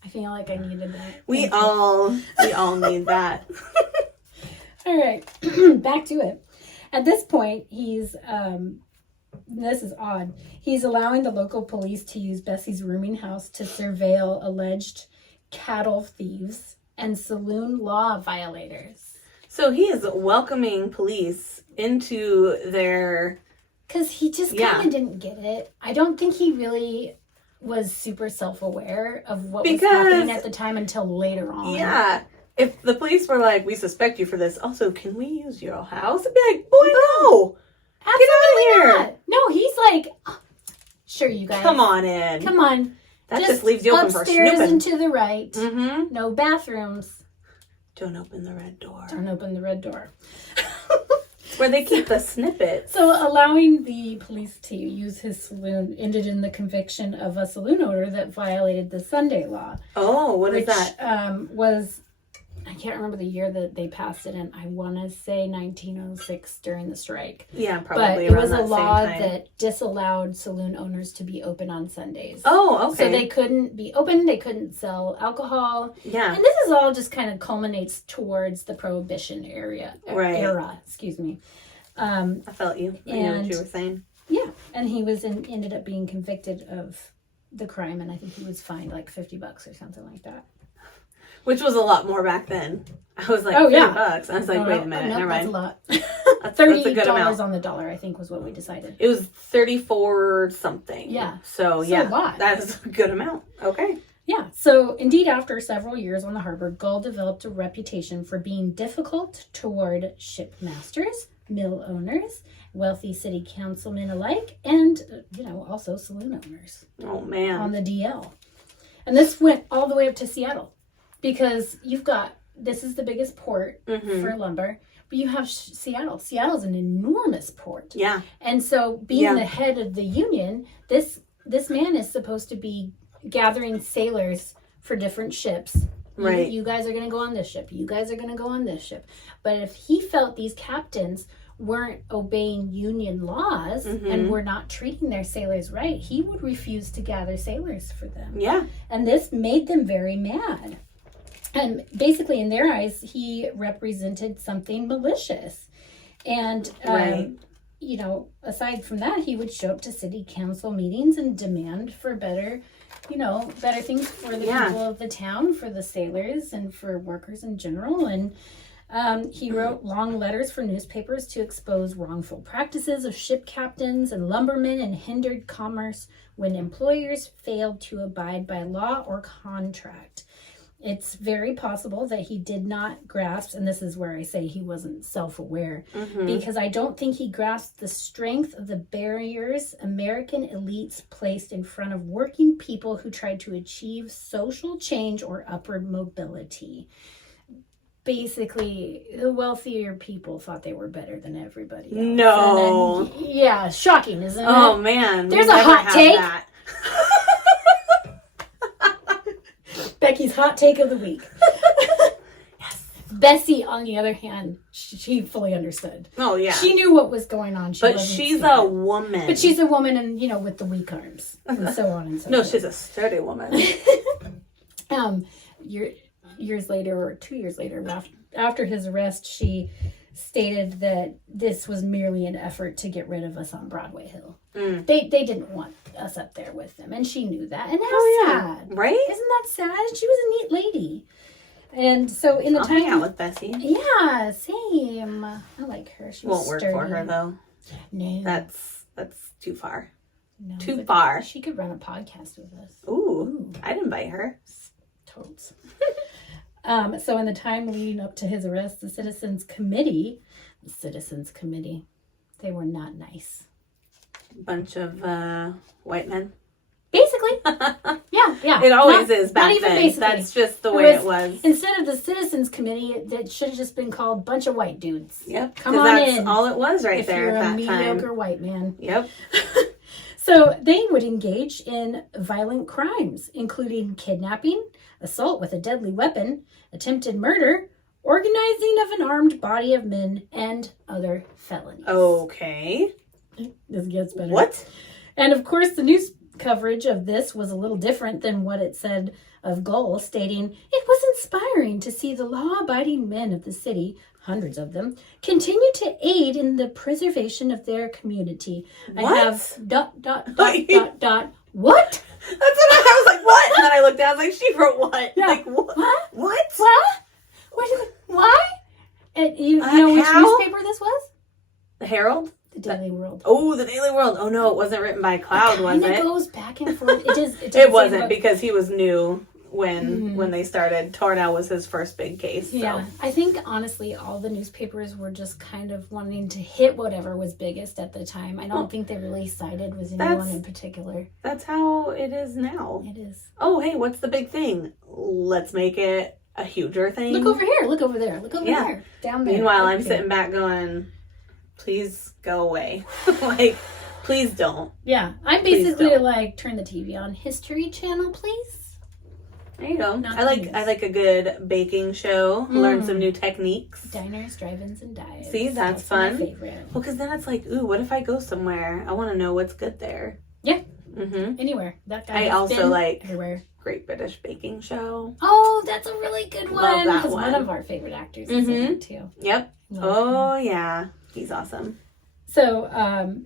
I feel like I needed that. We all need that. All right, back to it. At this point, he's, this is odd, he's allowing the local police to use Bessie's rooming house to surveil alleged cattle thieves and saloon law violators. So he is welcoming police into their... Because he just kind of didn't get it. I don't think he really was super self-aware of what was happening at the time until later on. Yeah. If the police were like, we suspect you for this, also, can we use your house? I'd be like, boy, no. Absolutely Get out of here. not. No, he's like, oh, sure, you guys. Come on in. Come on. That just leaves you open for upstairs snooping. and to the right. Mm-hmm. No bathrooms. Don't open the red door. Don't open the red door. Where they keep the snippets. So allowing the police to use his saloon ended in the conviction of a saloon owner that violated the Sunday law. Oh, what is that? Was, I can't remember the year that they passed it in. I want to say 1906 during the strike. Yeah, probably but around it was that a law same time. that disallowed saloon owners to be open on Sundays. Oh, okay. So they couldn't be open. They couldn't sell alcohol. Yeah. And this is all just kind of culminates towards the Prohibition era. Excuse me. I felt you. I knew what you were saying. Yeah, and he was ended up being convicted of the crime, and I think he was fined like $50 or something like that. Which was a lot more back then. I was like, $50. I was like, wait a minute, never mind. That's a lot. That's a good $30 amount. on the dollar, I think, was what we decided. It was 34 something. Yeah. So a lot. that is a good amount. Okay. Yeah. So indeed, after several years on the harbor, Gohl developed a reputation for being difficult toward shipmasters, mill owners, wealthy city councilmen alike, and also saloon owners. Oh man. On the DL. And this went all the way up to Seattle. Because this is the biggest port for lumber, but you have Seattle. Seattle's an enormous port. Yeah. And so being the head of the union, this man is supposed to be gathering sailors for different ships. Right. You guys are going to go on this ship. You guys are going to go on this ship. But if he felt these captains weren't obeying union laws and were not treating their sailors right, he would refuse to gather sailors for them. Yeah. And this made them very mad. And basically, in their eyes, he represented something malicious. And, aside from that, he would show up to city council meetings and demand for better things for the people of the town, for the sailors, and for workers in general. And he wrote long letters for newspapers to expose wrongful practices of ship captains and lumbermen and hindered commerce when employers failed to abide by law or contract. It's very possible that he did not grasp, and this is where I say he wasn't self-aware, because I don't think he grasped the strength of the barriers American elites placed in front of working people who tried to achieve social change or upward mobility. Basically, the wealthier people thought they were better than everybody else. No. And then, yeah, shocking, isn't it? Oh, man. There's a hot take. That. Becky's hot take of the week. Yes. Bessie, on the other hand, she fully understood. Oh, yeah. She knew what was going on. But she's a woman. But she's a woman and, with the weak arms and so on and so forth. No, she's a sturdy woman. Years later, or 2 years later, after his arrest, she stated that this was merely an effort to get rid of us on Broadway Hill. They didn't want us up there with them, and she knew that. And how sad, right? Isn't that sad? She was a neat lady, and so in the I'll time, hang out with Bessie. Yeah, same. I like her. She won't work for her though. No, that's too far. No, too far. She could run a podcast with us. Ooh. I'd invite her. Totes. So in the time leading up to his arrest, the Citizens Committee, they were not nice. Bunch of white men. Basically. Yeah. It always is back not even then. Basically. That's just the way it was. Instead of the Citizens Committee, that should have just been called Bunch of White Dudes. Yep. Come on that's in. all it was right there at that time. If you're a mediocre white man. Yep. So they would engage in violent crimes, including kidnapping, assault with a deadly weapon, attempted murder, organizing of an armed body of men, and other felonies. Okay. This gets better. What? And of course, the news coverage of this was a little different than what it said of Gohl, stating, "It was inspiring to see the law-abiding men of the city, hundrds of them, continue to aid in the preservation of their community." What? I have ... What? That's what I was like, what? And then I looked down, I was like, she wrote what? Yeah. Like, what? What? Why? And you know which newspaper this was? The Herald? The Daily World. Oh, the Daily World. Oh, no, it wasn't written by Cloud, was it? It goes back and forth. It wasn't, because he was new when they started. Tornell was his first big case. So. Yeah. I think, honestly, all the newspapers were just kind of wanting to hit whatever was biggest at the time. I don't think they really sided with anyone in particular. That's how it is now. It is. Oh, hey, what's the big thing? Let's make it a huger thing. Look over here. Look over there. Look over there. Down there. Meanwhile, I'm sitting back going, please go away. Like, please don't. Yeah. I'm basically like, turn the TV on. History Channel, please. There you go. I like a good baking show. Learn some new techniques. Diners, drive-ins, and dives. See, that's fun. My favorite. Well, because then it's like, ooh, what if I go somewhere? I want to know what's good there. Yeah. Anywhere. That guy. I also like everywhere. Great British Baking Show. Oh, that's a really good one. Love that Because one. one of our favorite actors is in it too. Yep. Yeah. He's awesome. So,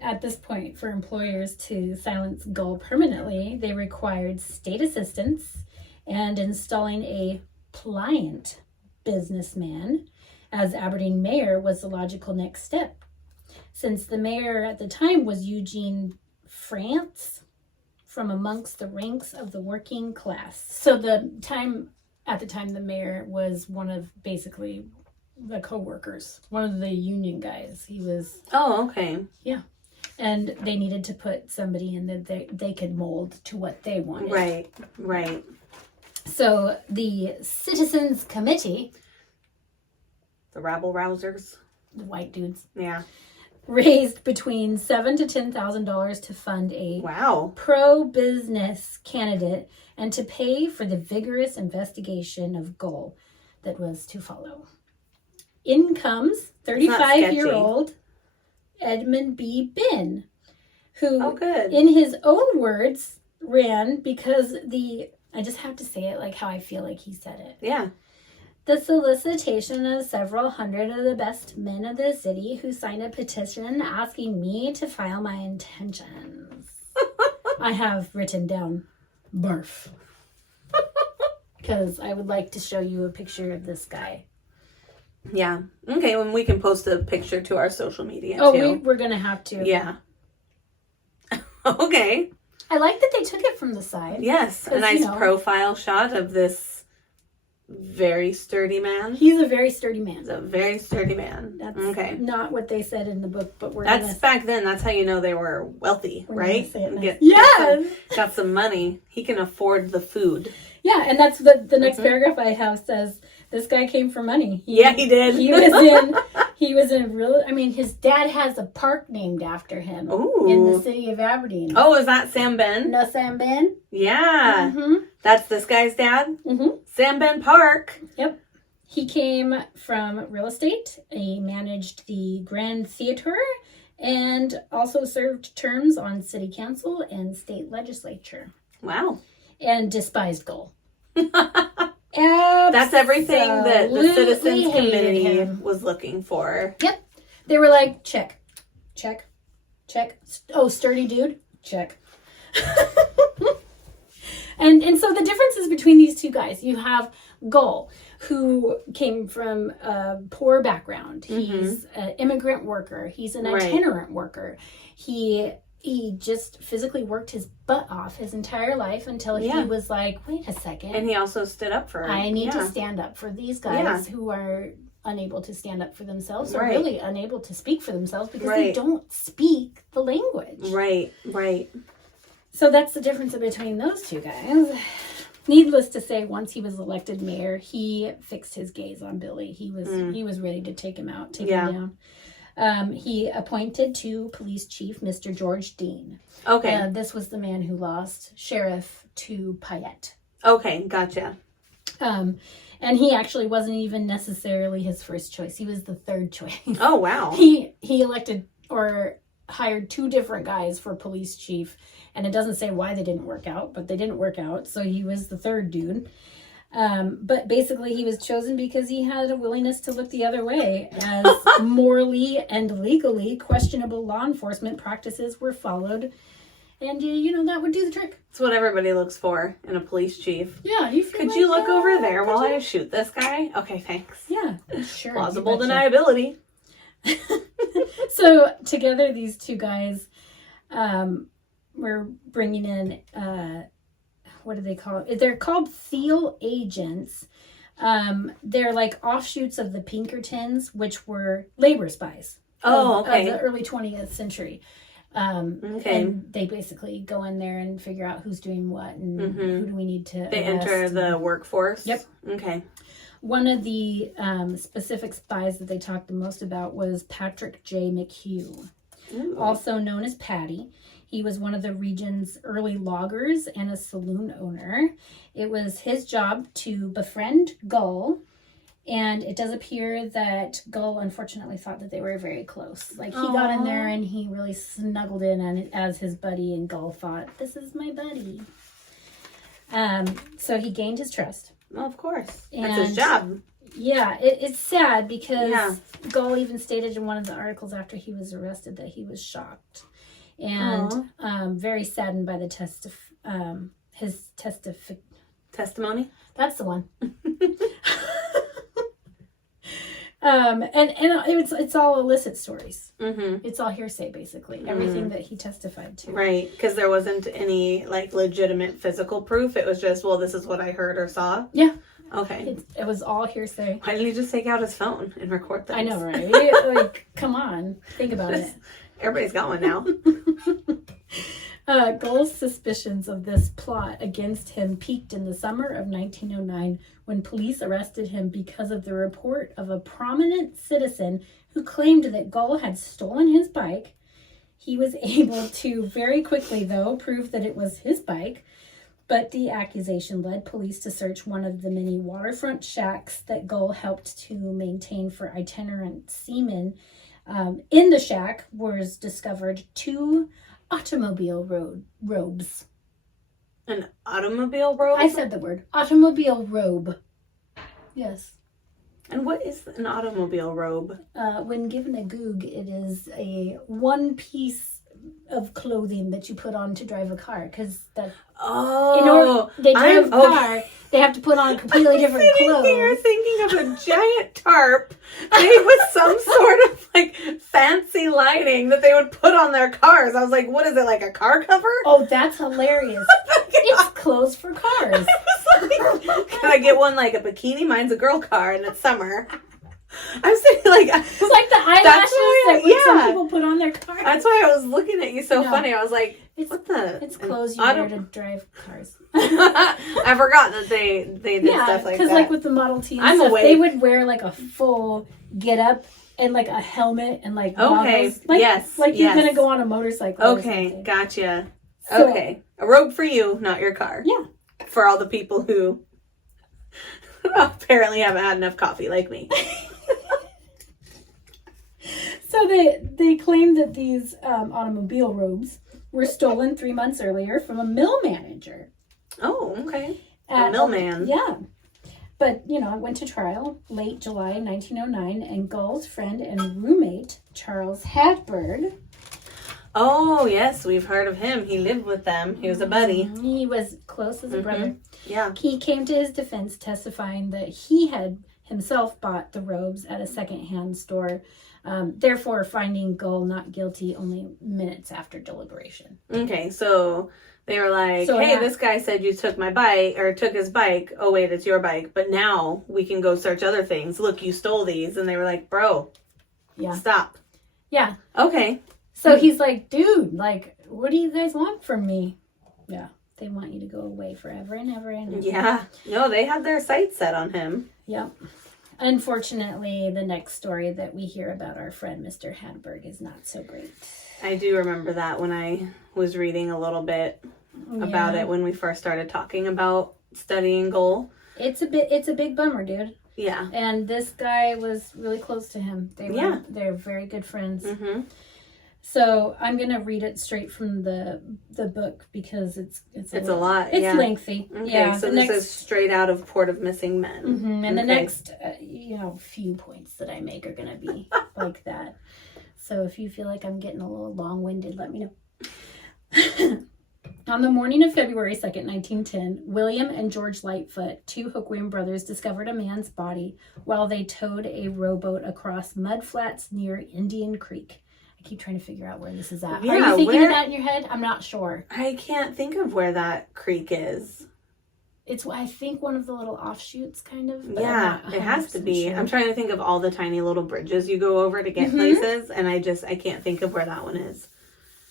at this point, for employers to silence Gohl permanently, they required state assistance and installing a pliant businessman as Aberdeen mayor was the logical next step. Since the mayor at the time was Eugene France, from amongst the ranks of the working class. So at the time the mayor was one of basically the co-workers, one of the union guys. He was... Oh, okay. Yeah. And they needed to put somebody in that they could mold to what they wanted. Right. So the Citizens Committee, the rabble-rousers, the white dudes, raised between $7,000 to $10,000 to fund a pro-business candidate and to pay for the vigorous investigation of Gohl that was to follow. In comes 35-year-old Edmund B. Bin, who, in his own words, ran because I just have to say it like how I feel like he said it. Yeah. The solicitation of several hundred of the best men of the city who signed a petition asking me to file my intentions. I have written down barf. Because I would like to show you a picture of this guy. Yeah. Okay, well, we can post a picture to our social media, too. We're going to have to. Yeah. Okay. I like that they took it from the side. Yes, a nice profile shot of this very sturdy man. He's a very sturdy man. He's a very sturdy man. That's okay. Not what they said in the book, but that's back then. That's how you know they were wealthy, right? Got some money. He can afford the food. Yeah, and that's the next paragraph I have says, this guy came for money. He did. He was in real, I mean, his dad has a park named after him. Ooh. In the city of Aberdeen. Oh, is that Sam Ben? No, Sam Ben? Yeah. That's this guy's dad? Sam Ben Park. Yep. He came from real estate. He managed the Grand Theater and also served terms on city council and state legislature. Wow. And despised Gohl. That's everything that the Citizens Committee was looking for. Yep. They were like, check. Oh, sturdy dude? Check. And so the differences between these two guys, you have Gohl, who came from a poor background. He's an immigrant worker. He's an itinerant worker. He just physically worked his butt off his entire life until he was like, wait a second. And he also stood up for I need to stand up for these guys who are unable to stand up for themselves or really unable to speak for themselves because they don't speak the language. Right. So that's the difference between those two guys. Needless to say, once he was elected mayor, he fixed his gaze on Billy. He was ready to take him out, take him down. He appointed to police chief Mr. George Dean. Okay. This was the man who lost sheriff to Payette. Okay, gotcha. And he actually wasn't even necessarily his first choice. He was the third choice. Oh, wow. He elected or hired two different guys for police chief. And it doesn't say why they didn't work out, but they didn't work out. So he was the third dude. But basically he was chosen because he had a willingness to look the other way as morally and legally questionable law enforcement practices were followed. And, that would do the trick. It's what everybody looks for in a police chief. Yeah. Could you look over there while I shoot this guy? Okay, thanks. Yeah, sure. Plausible deniability. So together these two guys we're bringing in, what do they call it? They're called Thiel agents. They're like offshoots of the Pinkertons, which were labor spies of the early 20th century. And they basically go in there and figure out who's doing what and who do we need to They enter the workforce? Yep. Okay. One of the specific spies that they talked the most about was Patrick J. McHugh, also known as Patty. He was one of the region's early loggers and a saloon owner. It was his job to befriend Gohl, and it does appear that Gohl unfortunately thought that they were very close. Like, he got in there and he really snuggled in as his buddy, and Gohl thought, this is my buddy. So he gained his trust. Well, of course. That's his job. Yeah, it's sad because Gohl even stated in one of the articles after he was arrested that he was shocked. And very saddened by the his testimony. That's the one. And it's all illicit stories. It's all hearsay, basically. Everything that he testified to. Right, because there wasn't any legitimate physical proof. It was just, well, this is what I heard or saw. Yeah. Okay. It was all hearsay. Why didn't he just take out his phone and record things? I know, right? Come on, think about it. Everybody's got one now. Gohl's suspicions of this plot against him peaked in the summer of 1909 when police arrested him because of the report of a prominent citizen who claimed that Gohl had stolen his bike. He was able to very quickly, though, prove that it was his bike, but the accusation led police to search one of the many waterfront shacks that Gohl helped to maintain for itinerant seamen. In the shack was discovered 2 automobile robes. An automobile robe? I said the word. Automobile robe. Yes. And what is an automobile robe? When given a goog, it is a one piece of clothing that you put on to drive a car. Because they drive a car, they have to put on completely different clothes. You're thinking of a giant tarp made with some sort of fancy lighting that they would put on their cars. I was like, what is it, like a car cover? Oh, that's hilarious. It's clothes for cars. I was like, Can I get one like a bikini? Mine's a girl car and it's summer. I'm saying like it's like the eyelashes that some people put on their cars. That's why I was looking at you so funny. I was like, what the? It's clothes you wear to drive cars. I forgot that they did stuff like that. Because like with the Model T and stuff, they would wear like a full get up and like a helmet and like goggles. Like, like you're gonna go on a motorcycle. Okay, gotcha. So, okay, a robe for you, not your car. Yeah. For all the people who apparently haven't had enough coffee like me. So they claimed that these automobile robes were stolen 3 months earlier from a mill manager. Oh, okay. A millman. Yeah. But, it went to trial late July 1909, and Gohl's friend and roommate, Charles Hadberg. Oh, yes, we've heard of him. He lived with them. He was a buddy. He was close as a brother. Yeah. He came to his defense testifying that he had himself bought the robes at a secondhand store, therefore finding Gohl not guilty only minutes after deliberation. Okay, so they were like, hey, this guy said you took my bike, or took his bike. Oh, wait, it's your bike. But now we can go search other things. Look, you stole these. And they were like, bro, stop. Yeah. Okay. So he's like, dude, like, what do you guys want from me? Yeah. They want you to go away forever and ever and ever. Yeah. No, they had their sights set on him. Yep. Unfortunately, the next story that we hear about our friend Mr. Hadberg is not so great. I do remember that when I was reading a little bit about it when we first started talking about studying Gohl. It's a big bummer, dude. Yeah. And this guy was really close to him. They're very good friends. Mm-hmm. So I'm gonna read it straight from the book because it's a lot. It's lengthy. Okay, yeah. So this is straight out of Port of Missing Men. Mm-hmm. And the next few points that I make are gonna be like that. So if you feel like I'm getting a little long-winded, let me know. On the morning of February 2nd, 1910, William and George Lightfoot, two Hookworm brothers, discovered a man's body while they towed a rowboat across mud flats near Indian Creek. I keep trying to figure out where this is at. Are you thinking of that in your head? I'm not sure. I can't think of where that creek is. It's, I think, one of the little offshoots, kind of. Yeah, it has to be. Sure. I'm trying to think of all the tiny little bridges you go over to get places, and I can't think of where that one is.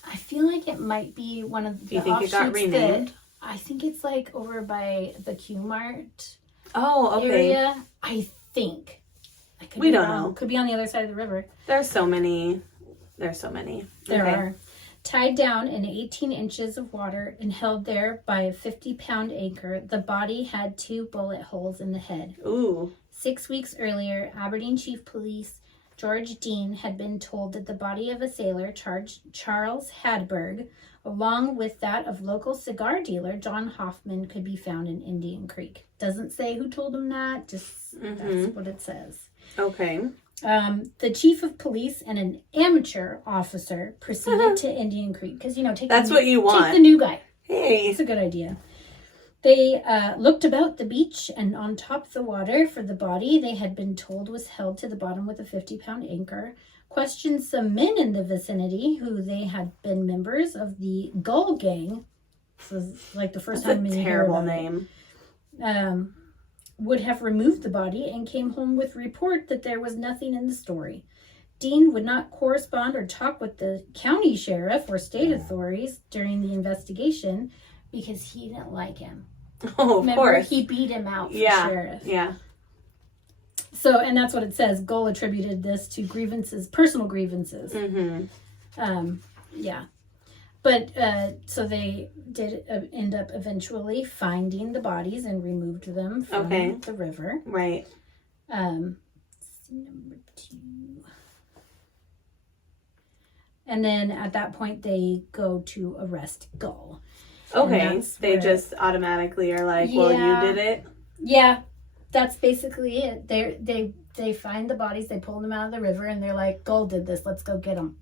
I feel like it might be one of the Do you think it got renamed? I think it's like over by the Q-Mart area. I think. We don't know. Could be on the other side of the river. There's so many. There are. Tied down in 18 inches of water and held there by a 50-pound anchor, the body had 2 bullet holes in the head. Ooh. 6 weeks earlier, Aberdeen Chief Police George Dean had been told that the body of a sailor, Charles Hadberg, along with that of local cigar dealer John Hoffman, could be found in Indian Creek. Doesn't say who told him that, just that's what it says. Okay. The chief of police and an amateur officer proceeded to Indian Creek because that's what you want. Take the new guy. Hey, it's a good idea. They looked about the beach and on top of the water for the body they had been told was held to the bottom with a 50-pound anchor. Questioned some men in the vicinity who they had been members of the Gull Gang. This was like the first time. That's a terrible name. Would have removed the body and came home with report that there was nothing in the story. Dean would not correspond or talk with the county sheriff or state authorities during the investigation because he didn't like him. Oh, of course. He beat him out for sheriff. Yeah. So, and that's what it says. Gohl attributed this to grievances, personal grievances. Mm-hmm. Yeah. But, so they did end up eventually finding the bodies and removed them from the river. Right. Number 2. And then at that point, they go to arrest Gohl. Okay. They just automatically are like, well, you did it? Yeah. That's basically it. They find the bodies, they pull them out of the river, and they're like, Gohl did this, let's go get him.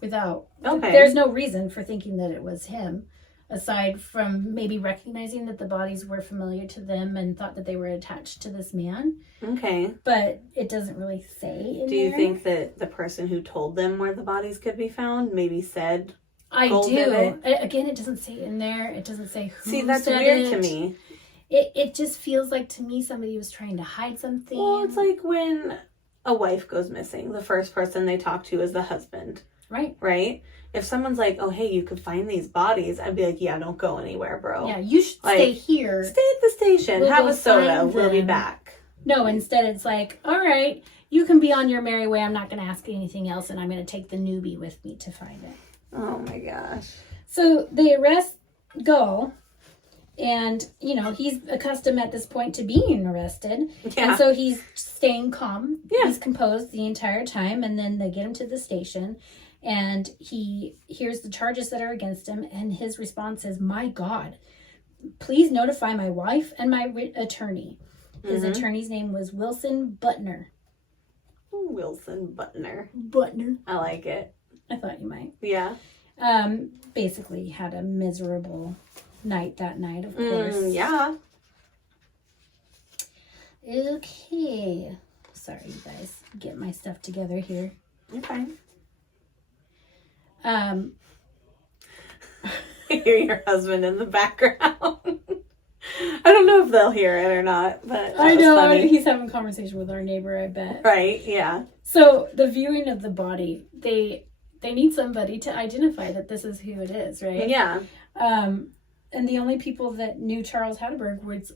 There's no reason for thinking that it was him, aside from maybe recognizing that the bodies were familiar to them and thought that they were attached to this man. Okay. But it doesn't really say in Do you think that the person who told them where the bodies could be found maybe said I Gohl do. did it? Again, it doesn't say in there. It doesn't say who See, that's said weird it. to me. It just feels like to me somebody was trying to hide something. Well, it's like when a wife goes missing, the first person they talk to is the husband. Right. Right? If someone's like, oh, hey, you could find these bodies, I'd be like, yeah, don't go anywhere, bro. Yeah, you should stay here. Stay at the station. We'll have go a soda. find We'll be them. back. No, instead it's like, all right, you can be on your merry way. I'm not going to ask anything else, and I'm going to take the newbie with me to find it. Oh, my gosh. So they arrest Gohl, and, you know, he's accustomed at this point to being arrested. Yeah. And so he's staying calm. Yeah. He's composed the entire time, and then they get him to the station, and he hears the charges that are against him, and his response is, my God, please notify my wife and my attorney. His attorney's name was Wilson Butner. Wilson Butner. Butner. I like it. I thought you might. Yeah. Basically had a miserable night that night, of course. Yeah. Okay. Sorry, you guys. Get my stuff together here. Okay. I Hear your husband in the background. I don't know if they'll hear it or not, but that was know funny. he's having a conversation with our neighbor, I bet. Right, yeah. So the viewing of the body, they need somebody to identify that this is who it is, right? Yeah. And the only people that knew Charles Hatteberg was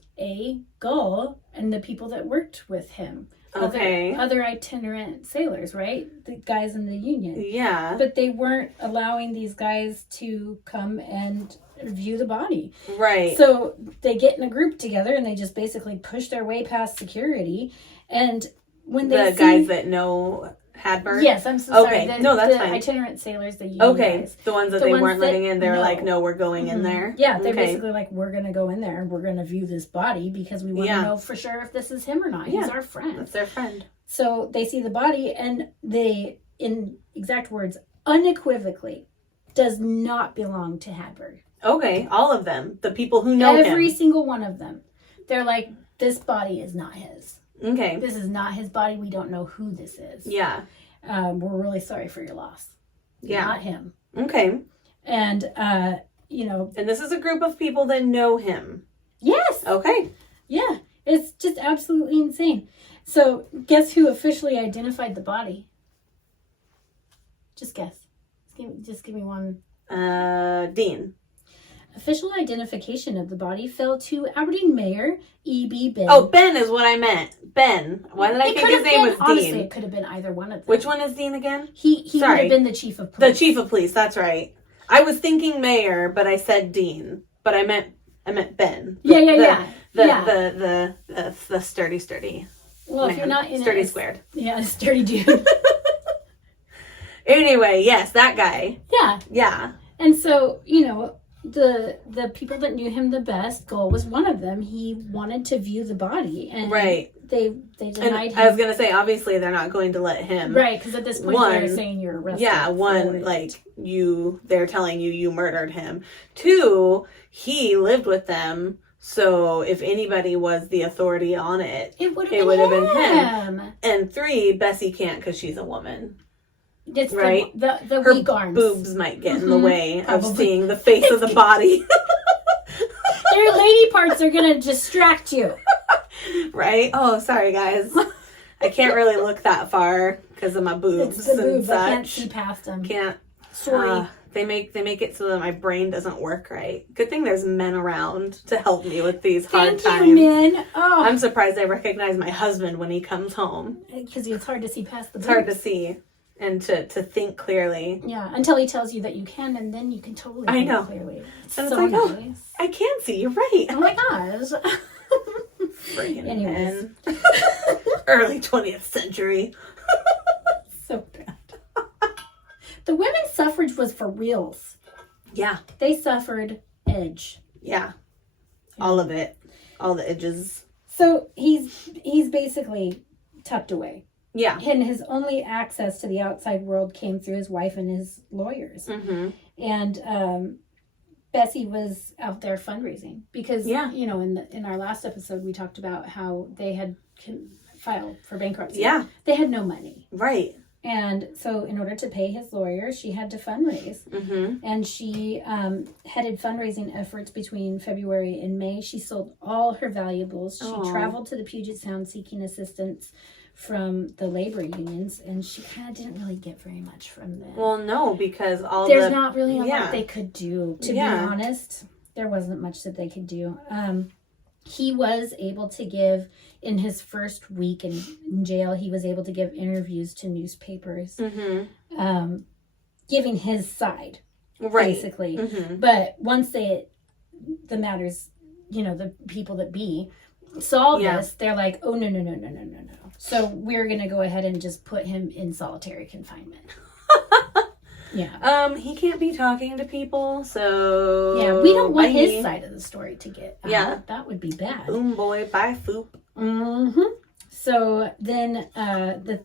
Gohl and the people that worked with him. Okay. Other itinerant sailors, right? The guys in the Union. Yeah. But they weren't allowing these guys to come and view the body. Right. So they get in a group together and they just basically push their way past security. And when they guys that know Hadberg? Yes, I'm so okay. sorry. No, that's the fine. itinerant sailors, the Union guys. The ones that The they ones weren't that letting in, they were know. like, no, we're going in there. Yeah, they're Okay. basically like, we're going to go in there and we're going to view this body because we want to know for sure if this is him or not. He's our friend. That's their friend. So they see the body and they, in exact words, unequivocally, does not belong to Hadberg. Okay, all of them. The people who know Every him. single one of them. They're like, this body is not his. Okay. This is not his body. We don't know who this is. Yeah. We're really sorry for your loss. Yeah. Not him. Okay. And, you know. And this is a group of people that know him. Yes. Okay. Yeah. It's just absolutely insane. So, guess who officially identified the body? Just guess. Just give me one. Dean. Official identification of the body fell to Aberdeen Mayor E.B. Ben. Oh, Ben is what I meant. Ben. Why did I think his name was honestly, Dean? it could have been either one of them. Which one is Dean again? He would Sorry. have been the chief of The police. chief of police, that's right. I was thinking mayor, but I said Dean. But I meant Ben. Yeah. The sturdy. Well, if man. you're not in sturdy it, squared. Yeah, a sturdy dude. Anyway, yes, that guy. Yeah. Yeah. And so, you know, the people that knew him the best, Gohl was one of them. He wanted to view the body, and right. They denied him. I was gonna say, obviously, they're not going to let him. Right, because at this point they're saying you're arrested. Yeah, one, like, they're telling you murdered him. Two, he lived with them, so if anybody was the authority on it, it would have have been him. And three, Bessie can't because she's a woman. It's right? The her weak arms. boobs might get in the way Probably. of seeing the face of the body. Their lady parts are going to distract you. Right? Oh, sorry, guys. I can't really look that far because of my boobs It's the and boobs. such. I can't see past them. Can't. Sorry. They make it so that my brain doesn't work right. Good thing there's men around to help me with these hard times. Thank you, men. Oh. I'm surprised I recognize my husband when he comes home. Because it's hard to see past the boobs. It's hard to see and to think clearly. Yeah, until he tells you that you can, and then you can totally I think know. clearly. It's And so it's like, nice. I can see. You're right. Oh my gosh. Friggin' Anyways. men. Early 20th century. So bad. The women's suffrage was for reals. Yeah. They suffered edge. Yeah. All of it. All the edges. So he's basically tucked away. Yeah. And his only access to the outside world came through his wife and his lawyers. Mm-hmm. And Bessie was out there fundraising because, Yeah. you know, in our last episode, we talked about how they had filed for bankruptcy. Yeah. They had no money. Right. And so in order to pay his lawyer, she had to fundraise. Mm-hmm. And she headed fundraising efforts between February and May. She sold all her valuables. She traveled to the Puget Sound seeking assistance from the labor unions, and she kind of didn't really get very much from them. Well, no, because there's not really a lot they could do. To be honest, there wasn't much that they could do. He was able to give, in his first week in jail, he was able to give interviews to newspapers, giving his side, basically. Mm-hmm. But once the matters, the people that saw this, they're like, oh, no. So we're going to go ahead and just put him in solitary confinement. Yeah. He can't be talking to people, so... Yeah, we don't want his side of the story to get out. Yeah. That would be bad. Boom, boy, bye, foop. Mm-hmm. So then the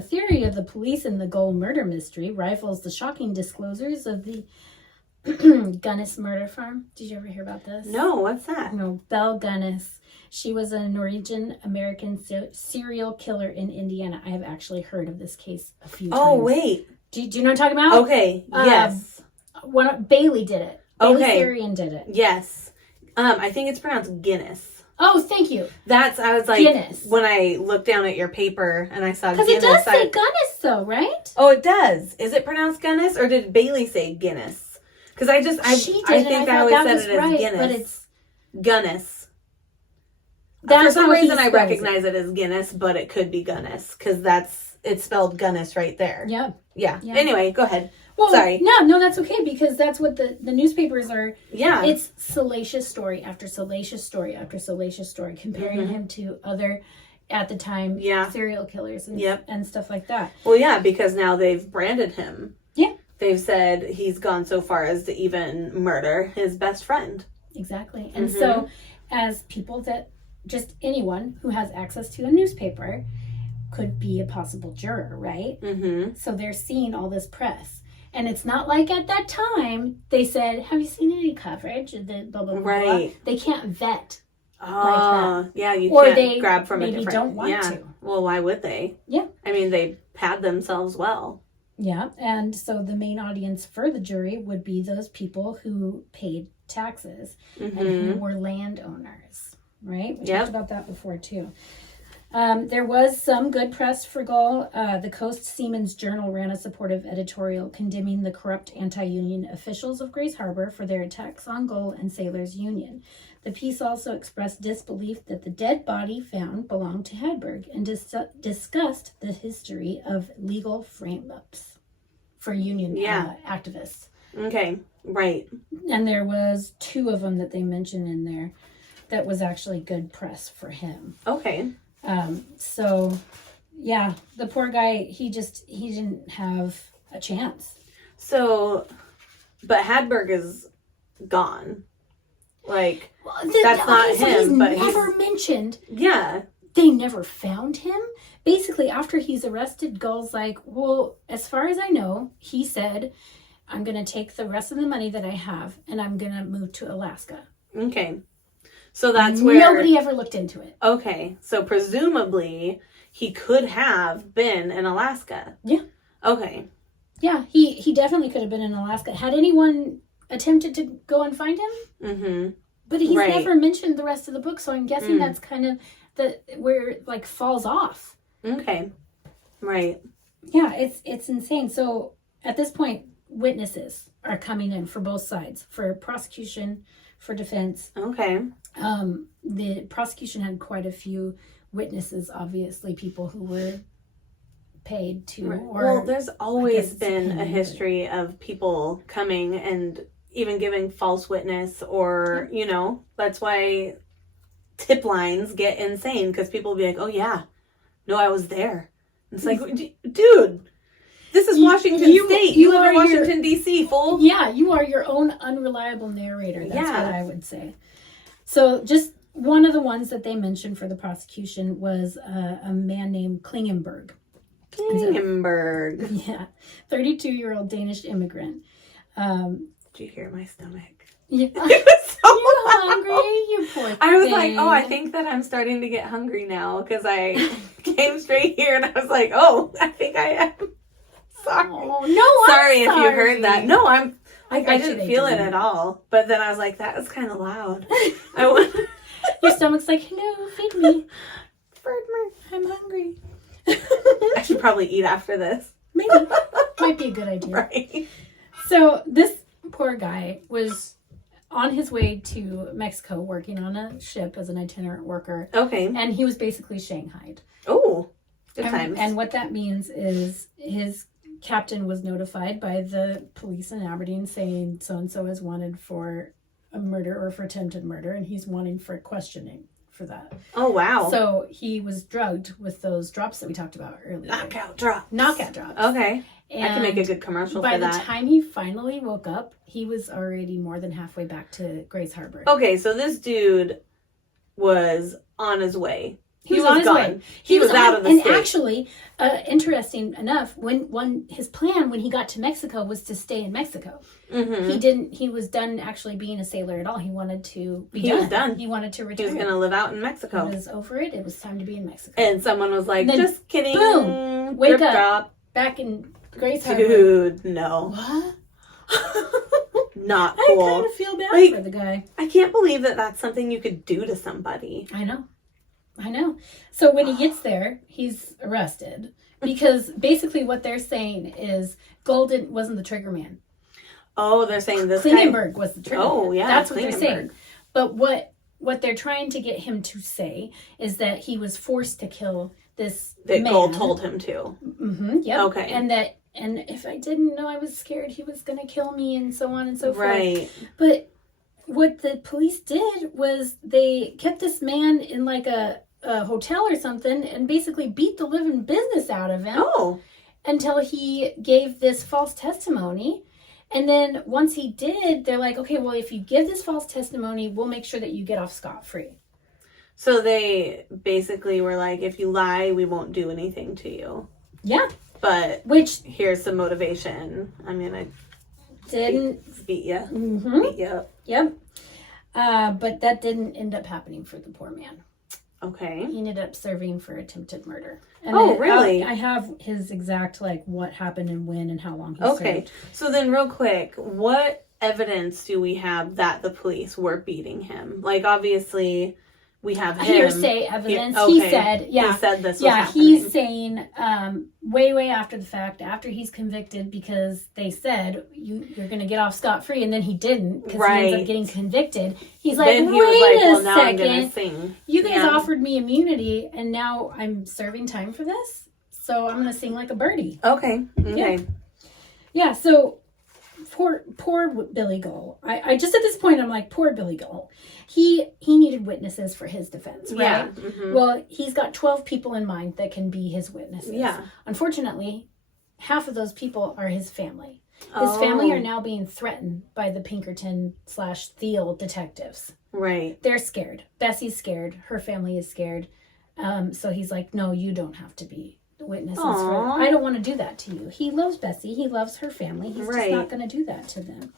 theory of the police in the Gohl murder mystery rivals the shocking disclosures of the Gunnis murder farm. Did you ever hear about this? No, what's that? No, Belle Gunnis. She was a Norwegian-American serial killer in Indiana. I have actually heard of this case a few times. Oh, wait. Do you know what I'm talking about? Okay, yes. Bailey did it. Bailey Okay. Sarian did it. Yes. I think it's pronounced Guinness. Oh, thank you. I was like, Guinness. When I looked down at your paper and I saw Guinness. Because it does say Gunnis, though, right? Oh, it does. Is it pronounced Guinness, or did Bailey say Guinness? Because I think I always said it as Guinness. But it's Gunnis. That's For some how reason, he I spells recognize it as Guinness, but it could be Gunnis because it's spelled Gunnis right there. Yeah. Yeah. Anyway, go ahead. Well, sorry. No, that's okay because that's what the newspapers are. Yeah. It's salacious story after salacious story after salacious story, comparing him to other, at the time, serial killers and stuff like that. Well, yeah, because now they've branded him. Yeah. They've said he's gone so far as to even murder his best friend. Exactly. And so, as people that, just anyone who has access to a newspaper could be a possible juror, right? Mm-hmm. So they're seeing all this press. And it's not like at that time they said, have you seen any coverage of the blah, blah, blah, right. blah. They can't vet like that. Yeah, you or can't they grab from maybe a different... don't want to. Well, why would they? Yeah. I mean, they pad themselves well. Yeah, and so the main audience for the jury would be those people who paid taxes and who were landowners, right? We talked about that before, too. There was some good press for Gohl. The Coast Seaman's Journal ran a supportive editorial condemning the corrupt anti-union officials of Grays Harbor for their attacks on Gohl and Sailors Union. The piece also expressed disbelief that the dead body found belonged to Hedberg and discussed the history of legal frame-ups for union activists. Okay, right. And there was 2 of them that they mentioned in there that was actually good press for him. Okay. So, yeah, the poor guy, he didn't have a chance. So, but Hadberg is gone. Like, Well, that's not him, but he's never mentioned. Yeah. They never found him. Basically, after he's arrested, Gohl's like, well, as far as I know, he said, I'm going to take the rest of the money that I have and I'm going to move to Alaska. Okay. So that's where... Nobody ever looked into it. Okay. So presumably, he could have been in Alaska. Yeah. Okay. Yeah, he definitely could have been in Alaska. Had anyone attempted to go and find him? Mm-hmm. But he's never mentioned the rest of the book, so I'm guessing that's kind of where it, like, falls off. Okay. Right. Yeah, it's insane. So at this point, witnesses are coming in for both sides, for prosecution, for defense. Okay. The prosecution had quite a few witnesses, obviously, people who were paid to. Right. Or, well, there's always been a history of people coming and even giving false witness, or, you know, that's why tip lines get insane, because people will be like, oh yeah, no, I was there. It's like, dude, this is Washington State. You live in Washington, D.C., fool. Yeah, you are your own unreliable narrator. That's what I would say. So just one of the ones that they mentioned for the prosecution was a man named Klingenberg. Klingenberg. Yeah, 32-year-old Danish immigrant. Did you hear my stomach? Yeah. It was so You hungry? You poor I was like, oh, I think that I'm starting to get hungry now because I came straight here and I was like, oh, I think I am. Sorry. Oh, no, sorry if you heard that. No, I didn't feel it didn't. at all. But then I was like, that was kind of loud. I went, your stomach's like, hello, feed me. I'm hungry. I should probably eat after this. Maybe. Might be a good idea. Right. So this poor guy was on his way to Mexico working on a ship as an itinerant worker. Okay. And he was basically shanghaied. Oh, good times. And what that means is his captain was notified by the police in Aberdeen saying so-and-so is wanted for a murder or for attempted murder, and he's wanting for questioning for that. Oh, wow. So he was drugged with those drops that we talked about earlier. Knockout drops. Okay. And I can make a good commercial for that. By the time he finally woke up, he was already more than halfway back to Grays Harbor. Okay, so this dude was on his way. He was on his way. He was out of the state. state. And actually, interesting enough, when his plan when he got to Mexico was to stay in Mexico. Mm-hmm. He was done actually being a sailor at all. He wanted to be done. He was done. He wanted to retire. He was going to live out in Mexico. He was over it. It was time to be in Mexico. And someone was like, then, just kidding. Boom. Wake up. Drop. Back in Grays Harbor. Dude, no. What? Not cool. I kind of feel bad for the guy. I can't believe that that's something you could do to somebody. I know. So when he gets there, he's arrested because basically what they're saying is Gohl wasn't the trigger man. Oh, they're saying this Klingenberg was the trigger man. Oh, yeah. That's what they're saying. But what they're trying to get him to say is that he was forced to kill this man. That Gohl told him to. Mm-hmm. Yep. Okay. And if I didn't know, I was scared he was going to kill me and so on and so forth. Right. But what the police did was they kept this man in like a hotel or something and basically beat the living business out of him. Oh. Until he gave this false testimony. And then once he did, they're like, okay, well, if you give this false testimony, we'll make sure that you get off scot-free. So they basically were like, if you lie, we won't do anything to you. Yeah. But here's some motivation. I'm going to beat you. Mm-hmm. Beat you up. Yep. But that didn't end up happening for the poor man. Okay. He ended up serving for attempted murder. And really? I have his exact, what happened and when and how long he served. So then real quick, what evidence do we have that the police were beating him? Like, obviously, we have him. Hearsay evidence. Okay. He said, yeah. He said this was happening. He's saying way after the fact, after he's convicted, because they said, you're going to get off scot-free, and then he didn't, because he ends up getting convicted. He's like, then he wait was like, a now second. I'm gonna sing. You guys offered me immunity, and now I'm serving time for this? So I'm going to sing like a birdie. Okay. Yeah, so poor Billy Gohl. I just at this point I'm like, poor Billy Gohl. He needed witnesses for his defense, right? Yeah. Mm-hmm. Well, he's got 12 people in mind that can be his witnesses. Yeah. Unfortunately, half of those people are his family. His family are now being threatened by the Pinkerton/Thiel detectives. Right. They're scared. Bessie's scared. Her family is scared. So he's like, no, you don't have to be witnesses. I don't want to do that to you. He loves Bessie. He loves her family. He's just not going to do that to them.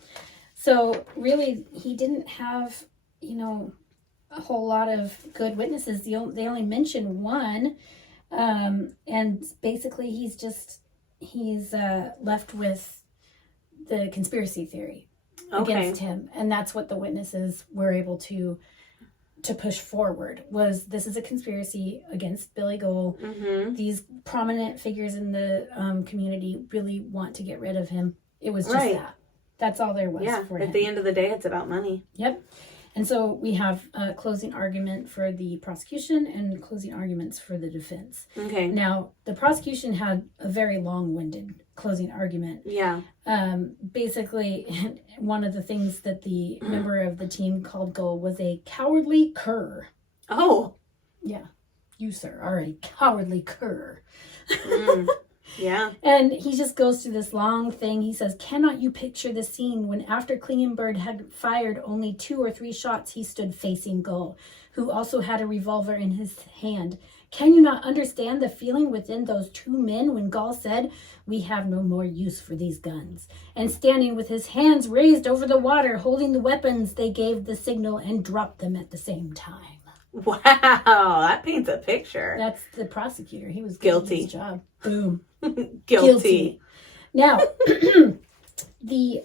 So really, he didn't have, a whole lot of good witnesses. They only mentioned one. And basically he's left with the conspiracy theory against him. And that's what the witnesses were able to push forward, was this is a conspiracy against Billy Gohl. Mm-hmm. These prominent figures in the community really want to get rid of him. It was just that. That's all there was for him. At the end of the day, it's about money. Yep. And so we have a closing argument for the prosecution and closing arguments for the defense. Okay. Now, the prosecution had a very long-winded closing argument. Yeah. Basically, one of the things that the member of the team called Gohl was a cowardly cur. Oh. Yeah. You, sir, are a cowardly cur. Yeah. And he just goes through this long thing. He says, cannot you picture the scene when after Klingenberg had fired only 2 or 3 shots, he stood facing Gohl, who also had a revolver in his hand. Can you not understand the feeling within those two men when Gohl said, 'We have no more use for these guns'? And standing with his hands raised over the water, holding the weapons, they gave the signal and dropped them at the same time." Wow, that paints a picture. That's the prosecutor. He was Guilty. his job. Boom. Guilty. Now, the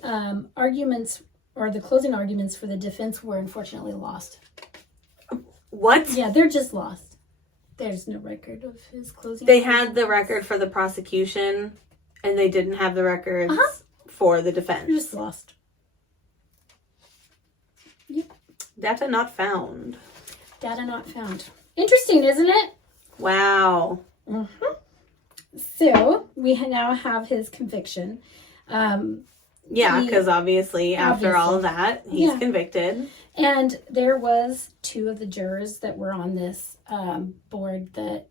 arguments or the closing arguments for the defense were unfortunately lost. What? Yeah, they're just lost. There's no record of his closing. They had the record for the prosecution, and they didn't have the records for the defense. They're just lost. Yep. Data not found. Data not found. Interesting, isn't it? Wow. Mm-hmm. So we now have his conviction. Yeah, because obviously after all of that, he's convicted. And there was 2 of the jurors that were on this board that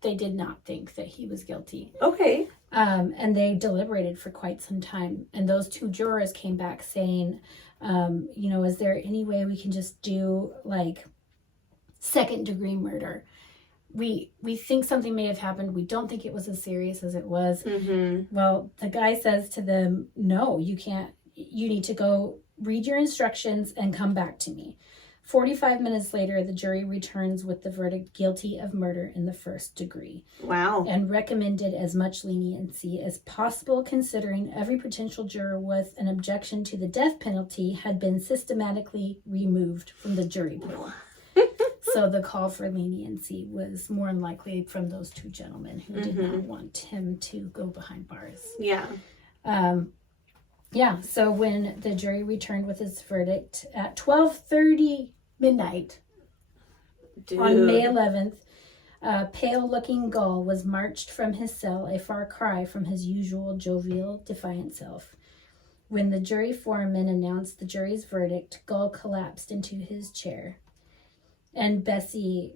they did not think that he was guilty. Okay. And they deliberated for quite some time. And those 2 jurors came back saying, is there any way we can just do like second-degree murder? We think something may have happened. We don't think it was as serious as it was. Mm-hmm. Well, the guy says to them, "No, you can't. You need to go read your instructions and come back to me." 45 minutes later, the jury returns with the verdict guilty of murder in the first degree. Wow. And recommended as much leniency as possible, considering every potential juror with an objection to the death penalty had been systematically removed from the jury pool. So the call for leniency was more than likely from those 2 gentlemen who did not want him to go behind bars. Yeah. So when the jury returned with its verdict at 12:30 midnight on May 11th, pale-looking Gohl was marched from his cell, a far cry from his usual jovial, defiant self. When the jury foreman announced the jury's verdict, Gohl collapsed into his chair. And Bessie,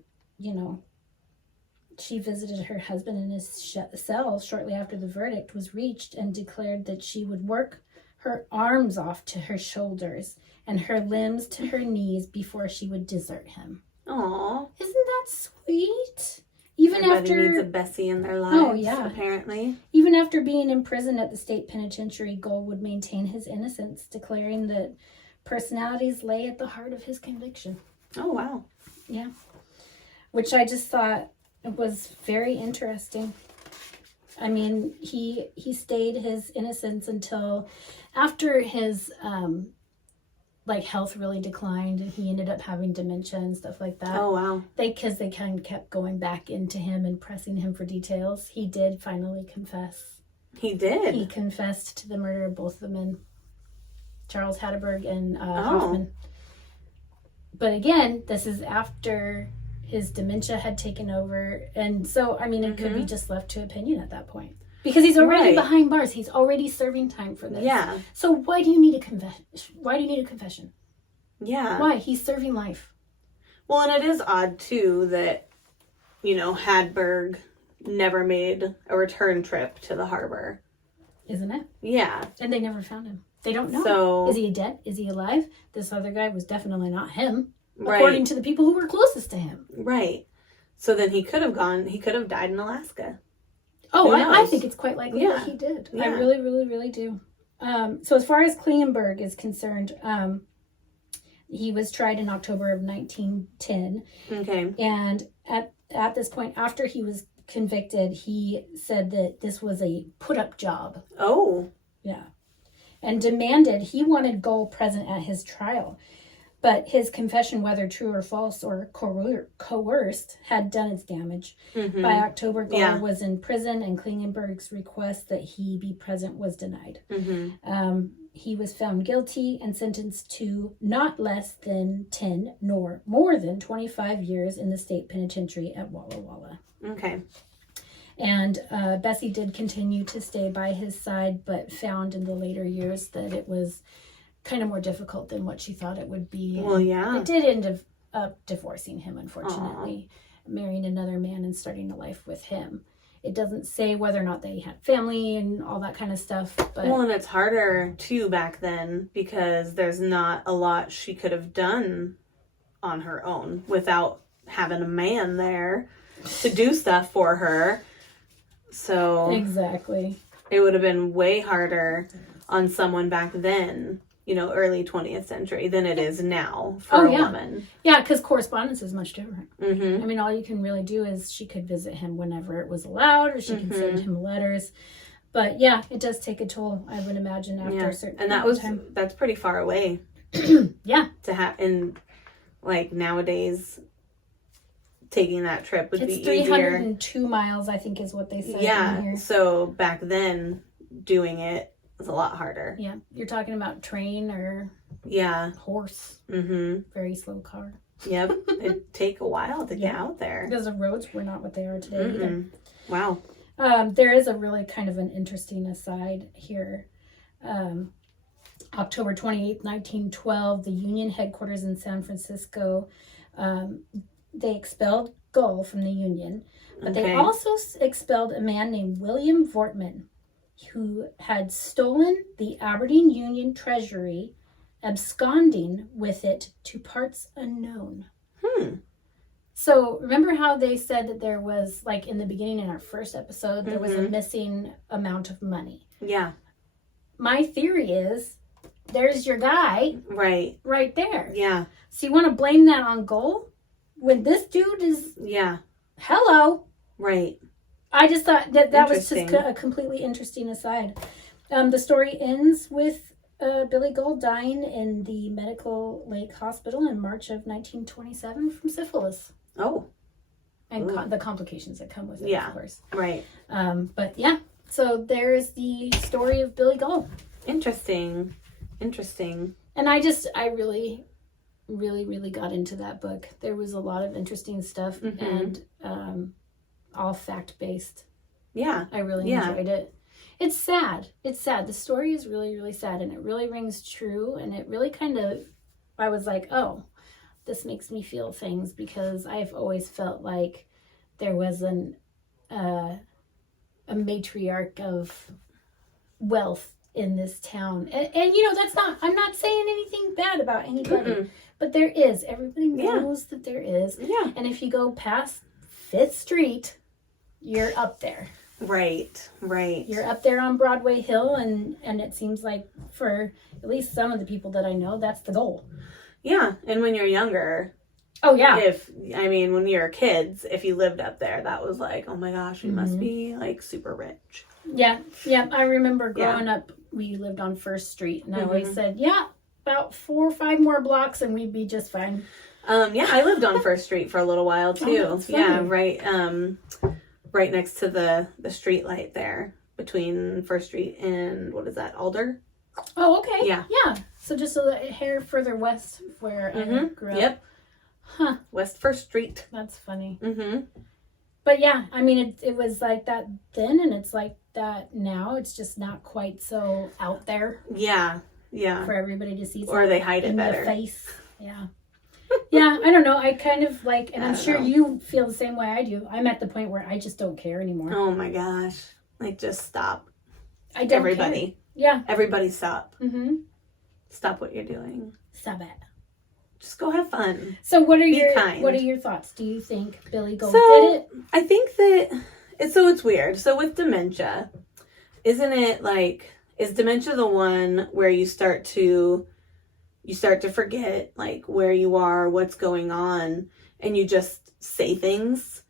she visited her husband in his cell shortly after the verdict was reached and declared that she would work her arms off to her shoulders and her limbs to her knees before she would desert him. Aww. Isn't that sweet? Even Everybody after needs a Bessie in their lives, apparently. Even after being imprisoned at the state penitentiary, Gohl would maintain his innocence, declaring that personalities lay at the heart of his conviction. Oh, wow. Yeah. Which I just thought was very interesting. I mean, he stayed his innocence until after his health really declined, and he ended up having dementia and stuff like that. Oh, wow. Because they kind of kept going back into him and pressing him for details. He did finally confess. He did? He confessed to the murder of both the men, Charles Hatterberg and Hoffman. But again, this is after his dementia had taken over. And so, I mean, it could be just left to opinion at that point. Because he's already behind bars. He's already serving time for this. Yeah. So why do you need a confession? Why do you need a confession? Yeah. Why? He's serving life. Well, and it is odd, too, that, Hadberg never made a return trip to the harbor. Isn't it? Yeah. And they never found him. They don't know. So, is he dead? Is he alive? This other guy was definitely not him, according to the people who were closest to him. Right. So then he could have died in Alaska. Oh, I think it's quite likely that he did. Yeah. I really, really, really do. So as far as Klingenberg is concerned, he was tried in October of 1910. Okay. And at this point, after he was convicted, he said that this was a put-up job. Oh. Yeah. And he wanted Gohl present at his trial. But his confession, whether true or false or coerced, had done its damage. Mm-hmm. By October, Gohl was in prison, and Klingenberg's request that he be present was denied. Mm-hmm. He was found guilty and sentenced to not less than 10 nor more than 25 years in the state penitentiary at Walla Walla. Okay. And Bessie did continue to stay by his side, but found in the later years that it was kind of more difficult than what she thought it would be. Well, yeah. It did end up divorcing him, unfortunately, marrying another man and starting a life with him. It doesn't say whether or not they had family and all that kind of stuff. But well, and it's harder, too, back then, because there's not a lot she could have done on her own without having a man there to do stuff for her. So exactly, it would have been way harder on someone back then, you know, early 20th century than it is now for a woman. Yeah, because correspondence is much different. Mm-hmm. I mean, all you can really do is she could visit him whenever it was allowed, or she could send him letters. But yeah, it does take a toll, I would imagine, after a certain time. That's pretty far away. Yeah. To have, and like nowadays, taking that trip would be easier. It's 302 miles, I think, is what they said. Yeah. In here. So back then, doing it was a lot harder. Yeah. You're talking about train or horse. Mm-hmm. Very slow car. Yep. It'd take a while to get out there. Because the roads were not what they are today either. Wow. There is a really kind of an interesting aside here. October 28th, 1912, the Union headquarters in San Francisco, they expelled Gohl from the Union, but they also expelled a man named William Vortman, who had stolen the Aberdeen Union treasury, absconding with it to parts unknown. So remember how they said that there was, like in the beginning in our first episode, there was a missing amount of money. Yeah. My theory is, there's your guy. Right there. Yeah. So you want to blame that on Gohl? When this dude is... Yeah. Hello. Right. I just thought that was just a completely interesting aside. The story ends with Billy Gohl dying in the Medical Lake Hospital in March of 1927 from syphilis. Oh. And the complications that come with it, of course. Right. But yeah, so there's the story of Billy Gohl. Interesting. And I really, really, really got into that book. There was a lot of interesting stuff and all fact-based. Yeah. I really enjoyed it. It's sad. The story is really, really sad, and it really rings true, and it really kind of, I was like, oh, this makes me feel things, because I've always felt like there was a matriarch of wealth in this town. And you know, I'm not saying anything bad about anybody, but there is. Everybody knows that there is. Yeah. And if you go past 5th Street, you're up there. Right. You're up there on Broadway Hill, and it seems like for at least some of the people that I know, that's the goal. Yeah, and when you're younger... Oh, yeah. When we were kids, if you lived up there, that was like, oh my gosh, we must be like super rich. Yeah. I remember growing up, we lived on 1st Street, and I always said, about 4 or 5 more blocks and we'd be just fine. I lived on 1st Street for a little while too. Right next to the street light there between 1st Street and what is that, Alder? Oh, okay. Yeah. So just a hair further west where I grew up. Yep. Huh. West 1st Street. That's funny. But yeah, it was like that then, and it's like that now. It's just not quite so out there. Yeah. For everybody to see. Or they hide it better. In the face. Yeah. Yeah, I don't know. I kind of like, and I'm sure you feel the same way I do. I'm at the point where I just don't care anymore. Oh my gosh. Like, just stop. I don't Everybody. Care. Yeah. Everybody stop. Stop what you're doing. Stop it. Just go have fun. So what are your thoughts? Do you think Billy Gohl did it? I think that it's weird. So with dementia, isn't it like, is dementia the one where you start to forget like where you are, what's going on, and you just say things?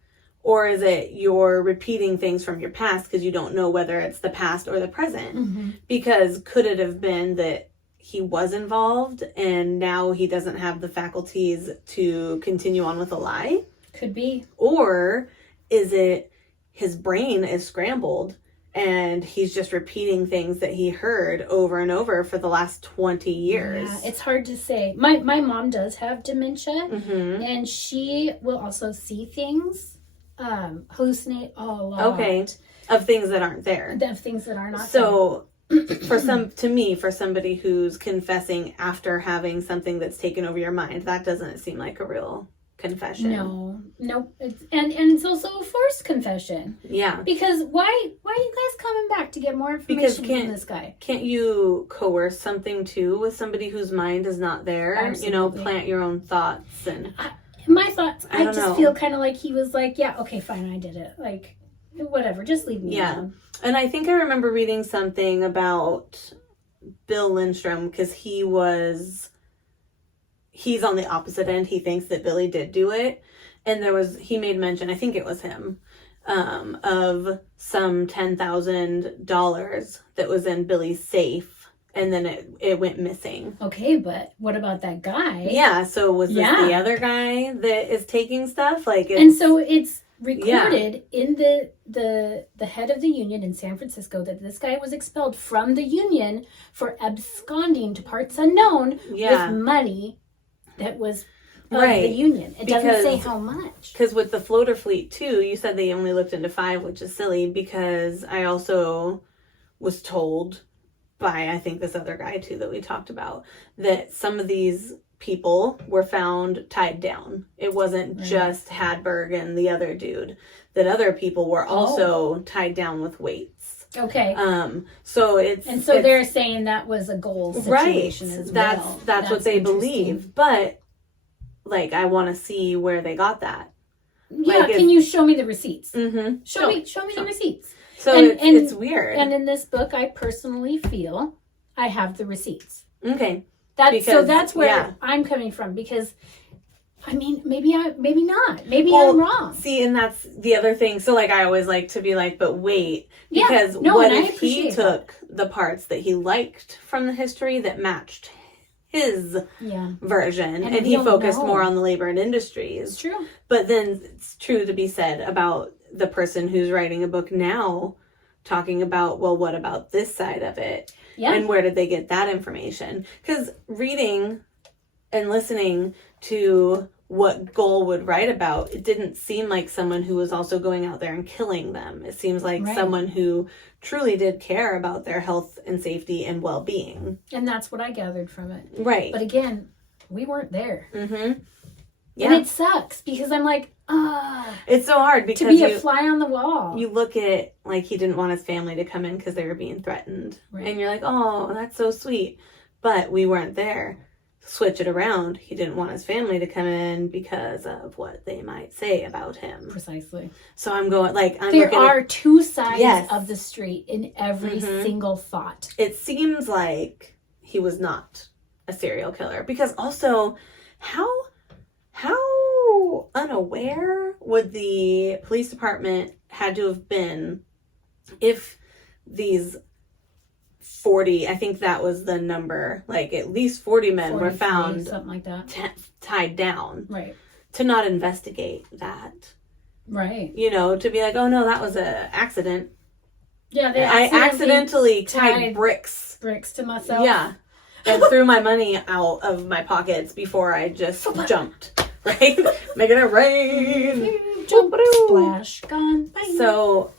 Or is it you're repeating things from your past because you don't know whether it's the past or the present? Because could it have been that he was involved and now he doesn't have the faculties to continue on with a lie? Could be. Or is it his brain is scrambled and he's just repeating things that he heard over and over for the last 20 years? Yeah, it's hard to say. My mom does have dementia, and she will also see things, hallucinate a lot. Okay, of things that aren't there. Of things that are not there. So, for somebody who's confessing after having something that's taken over your mind, that doesn't seem like a real confession. No. It's also a forced confession. Yeah. Because why are you guys coming back to get more information from this guy? Can't you coerce something too with somebody whose mind is not there? Absolutely. You know, plant your own thoughts and. My thoughts. I don't just know. feel kind of like he was like, yeah, okay, fine, I did it. Like, whatever, just leave me alone. And I think I remember reading something about Bill Lindstrom because he's on the opposite end. He thinks that Billy did do it. And he made mention, I think it was him, of some $10,000 that was in Billy's safe. And then it went missing. Okay, but what about that guy? Yeah, so was this the other guy that is taking stuff? And so it's recorded in the head of the union in San Francisco that this guy was expelled from the union for absconding to parts unknown with money that was of the union. It doesn't say how much. Because with the floater fleet too, you said they only looked into 5, which is silly because I also was told by, I think, this other guy too that we talked about, that some of these people were found tied down. It wasn't just Hadberg and the other dude. That other people were also tied down with weights. Okay. So they're saying that was a goal situation as well. That's what they believe. But like, I want to see where they got that. Yeah, like can you show me the receipts? Mm-hmm. Show me the receipts. So it's weird. And in this book, I personally feel I have the receipts. Okay. That's where I'm coming from, because I mean, maybe not. Maybe I'm wrong. See, and that's the other thing. So like, I always like to be like, but wait, because what if he took the parts that he liked from the history that matched his version, and he focused more on the labor and industries. It's true. But then it's true to be said about the person who's writing a book now, talking about, well, what about this side of it? Yeah. And where did they get that information? Because reading and listening to what Gohl would write about, it didn't seem like someone who was also going out there and killing them. It seems like someone who truly did care about their health and safety and well-being. And that's what I gathered from it. Right. But again, we weren't there. Mm-hmm. Yeah. And it sucks because I'm like, it's so hard because to be a fly on the wall. You look at, like, he didn't want his family to come in because they were being threatened. Right. And you're like, oh, that's so sweet. But we weren't there. Switch it around. He didn't want his family to come in because of what they might say about him. Precisely. So I'm going, like, there are two sides of the street in every single thought. It seems like he was not a serial killer. Because also, how unaware would the police department had to have been if these 40, I think that was the number, like at least 40 men were found something like that tied down, right, to not investigate that, right, you know, to be like, oh no, that was an accident. I accidentally tied bricks to myself, and threw my money out of my pockets before I just jumped. Right? Making it rain. Jump, splash, gone. Bye. So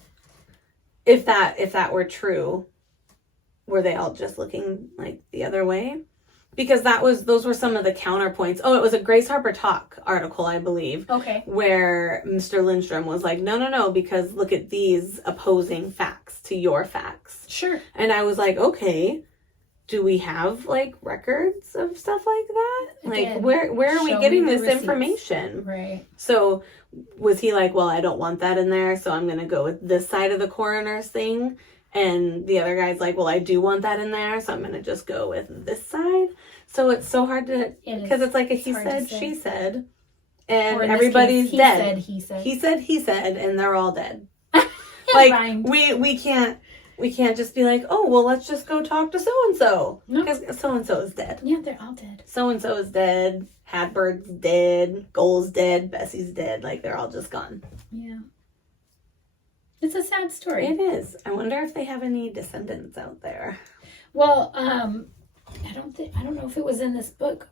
if that were true, were they all just looking like the other way? Because those were some of the counterpoints. Oh, it was a Grays Harbor Talk article, I believe. Okay. Where Mr. Lindstrom was like, no, because look at these opposing facts to your facts. Sure. And I was like, okay. Do we have, like, records of stuff like that? Again, like, where are we getting this information? Right. So, was he like, well, I don't want that in there, so I'm going to go with this side of the coroner's thing? And the other guy's like, well, I do want that in there, so I'm going to just go with this side. So, it's so hard to... Because it's like a he said, she said. And everybody's dead. He said, he said, and they're all dead. Like, we can't just be like, oh, well, let's just go talk to so-and-so. Because so-and-so is dead. Yeah, they're all dead. So-and-so is dead. Hadberg's dead. Gohl's dead. Bessie's dead. Like, they're all just gone. Yeah. It's a sad story. It is. I wonder if they have any descendants out there. Well, I don't know if it was in this book.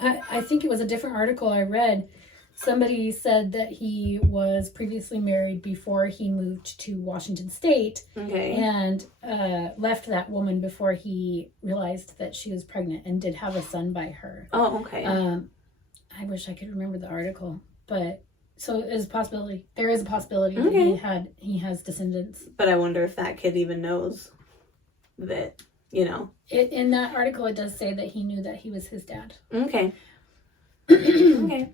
I think it was a different article I read. Somebody said that he was previously married before he moved to Washington State. Okay. And left that woman before he realized that she was pregnant and did have a son by her. Oh, okay. I wish I could remember the article, but so it is a possibility. There is a possibility that he has descendants. But I wonder if that kid even knows that, In that article, it does say that he knew that he was his dad. Okay. Okay.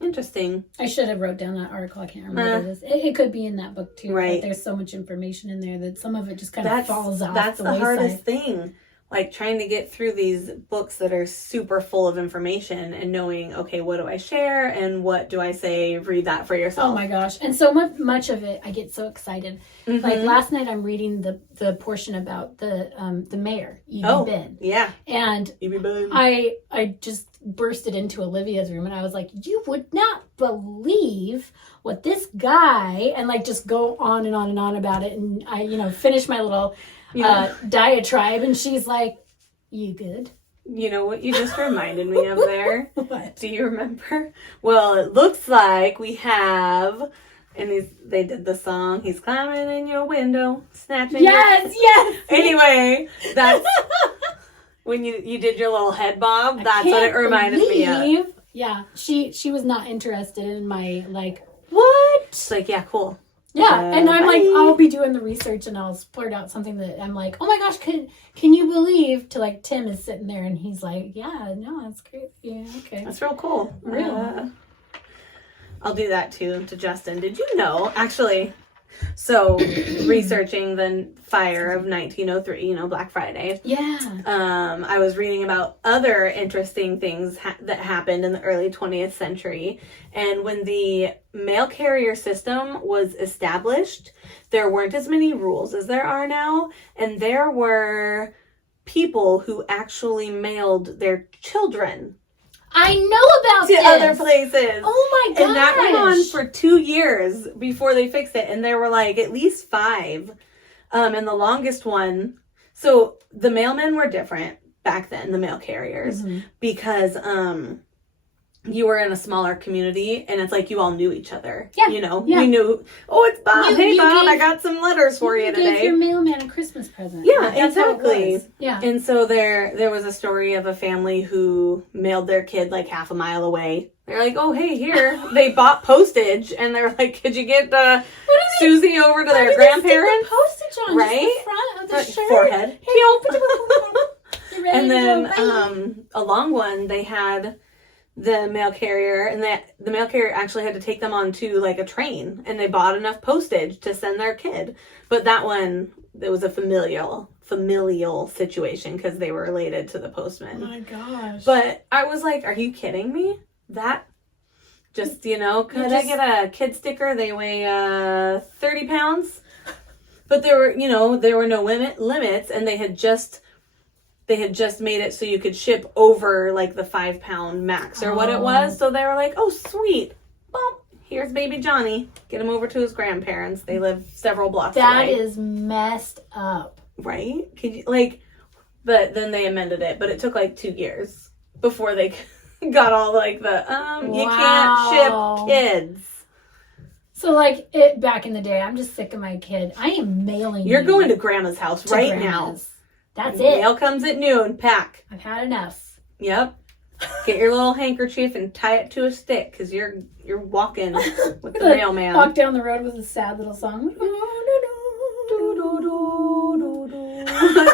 Interesting. I should have wrote down that article. I can't remember what it is. It could be in that book too. Right. But there's so much information in there that some of it just kind of falls off. That's the wayside. hardest thing. Like trying to get through these books that are super full of information and knowing, okay, what do I share and what do I say? Read that for yourself. Oh my gosh. And so much of it, I get so excited. Mm-hmm. Like last night I'm reading the portion about the mayor, E.B. Ben. Yeah. And E.B. Ben. I just bursted into Olivia's room and I was like, you would not believe what this guy, and like just go on and on and on about it. And I, finish my little diatribe, and she's like, you good? You know what you just reminded me of there? What? Do you remember? Well, it looks like we have, and they did the song, he's climbing in your window, snatching Yes! Anyway, that's when you did your little head bob, that's what it reminded me of. Yeah, she was not interested in my, like, what? She's like, yeah, cool. Yeah, and I'm like, I'll be doing the research and I'll blurt out something that I'm like, oh my gosh, can you believe? To like, Tim is sitting there and he's like, yeah, no, that's great. Yeah, okay. That's real cool. Real. I'll do that too to Justin. Did you know, actually, so researching the fire of 1903, Black Friday. Yeah. I was reading about other interesting things that happened in the early 20th century. And when the mail carrier system was established, there weren't as many rules as there are now. And there were people who actually mailed their children I know about to this. other places. Oh my gosh. And that went on for 2 years before they fixed it. And there were like at least 5. And the longest one, so the mailmen were different back then, the mail carriers, because you were in a smaller community and it's like you all knew each other. Yeah. We knew, oh, it's Bob. Hey, Bob, I got some letters for you today. Gave your mailman a Christmas present. Yeah, That's exactly. How it was. Yeah. And so there was a story of a family who mailed their kid like half a mile away. They're like, oh, hey, here. They bought postage and they're like, could you get Susie over to their grandparents? Postage on right? Just the front of the shirt. Forehead. You're ready And to then go, a long one, they had the mail carrier, and the mail carrier actually had to take them onto like a train, and they bought enough postage to send their kid. But that one, it was a familial situation because they were related to the postman. Oh my gosh. But I was like, are you kidding me? That just, could I get a kid sticker? They weigh 30 pounds. But there were no limits, and they had just made it so you could ship over like the 5-pound max or what it was. So they were like, oh, sweet. Well, here's baby Johnny. Get him over to his grandparents. They live several blocks away. That is messed up. Right? Could you, but then they amended it, but it took like 2 years before they got all like the, you can't ship kids. So back in the day, I'm just sick of my kid. I am mailing You're going to grandma's house right now. That's it. Mail comes at noon. Pack. I've had enough. Yep. Get your little handkerchief and tie it to a stick because you're walking with the mailman. Walk down the road with a sad little song.